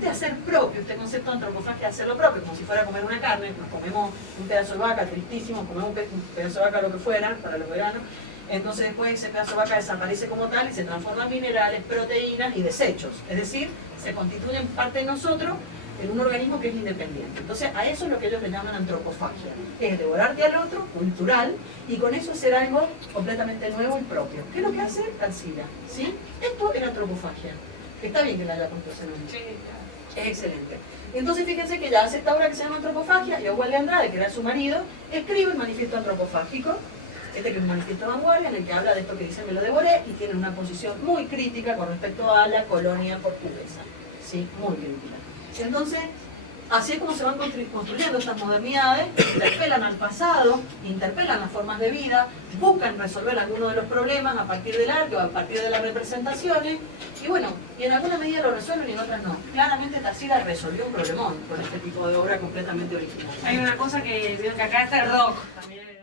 Hacer propio, este concepto de antropofagia, hacerlo propio, como si fuera a comer una carne, nos comemos un pedazo de vaca, tristísimo, comemos un pedazo de vaca, lo que fuera, para los veganos, entonces después ese pedazo de vaca desaparece como tal y se transforma en minerales, proteínas y desechos, es decir, se constituyen parte de nosotros en un organismo que es independiente. Entonces a eso es lo que ellos le llaman antropofagia, es devorarte al otro, cultural, y con eso hacer algo completamente nuevo y propio. ¿Qué es lo que hace Tarsila? ¿Sí? Esto es antropofagia. Está bien que la haya puesto ese nombre. Es excelente. Entonces fíjense que ya hace esta obra que se llama Antropofagia, y Oswald de Andrade, que era su marido, escribe el manifiesto antropofágico, que es un manifiesto de vanguardia, en el que habla de esto que dice me lo devoré, y tiene una posición muy crítica con respecto a la colonia portuguesa. Sí, muy crítica. Entonces, Así es como se van construyendo estas modernidades, interpelan al pasado, interpelan las formas de vida, buscan resolver algunos de los problemas a partir del arte o a partir de las representaciones, y bueno, y en alguna medida lo resuelven y en otras no. Claramente Tarsila resolvió un problemón con este tipo de obra completamente original. Hay una cosa que veo que acá está el rock también.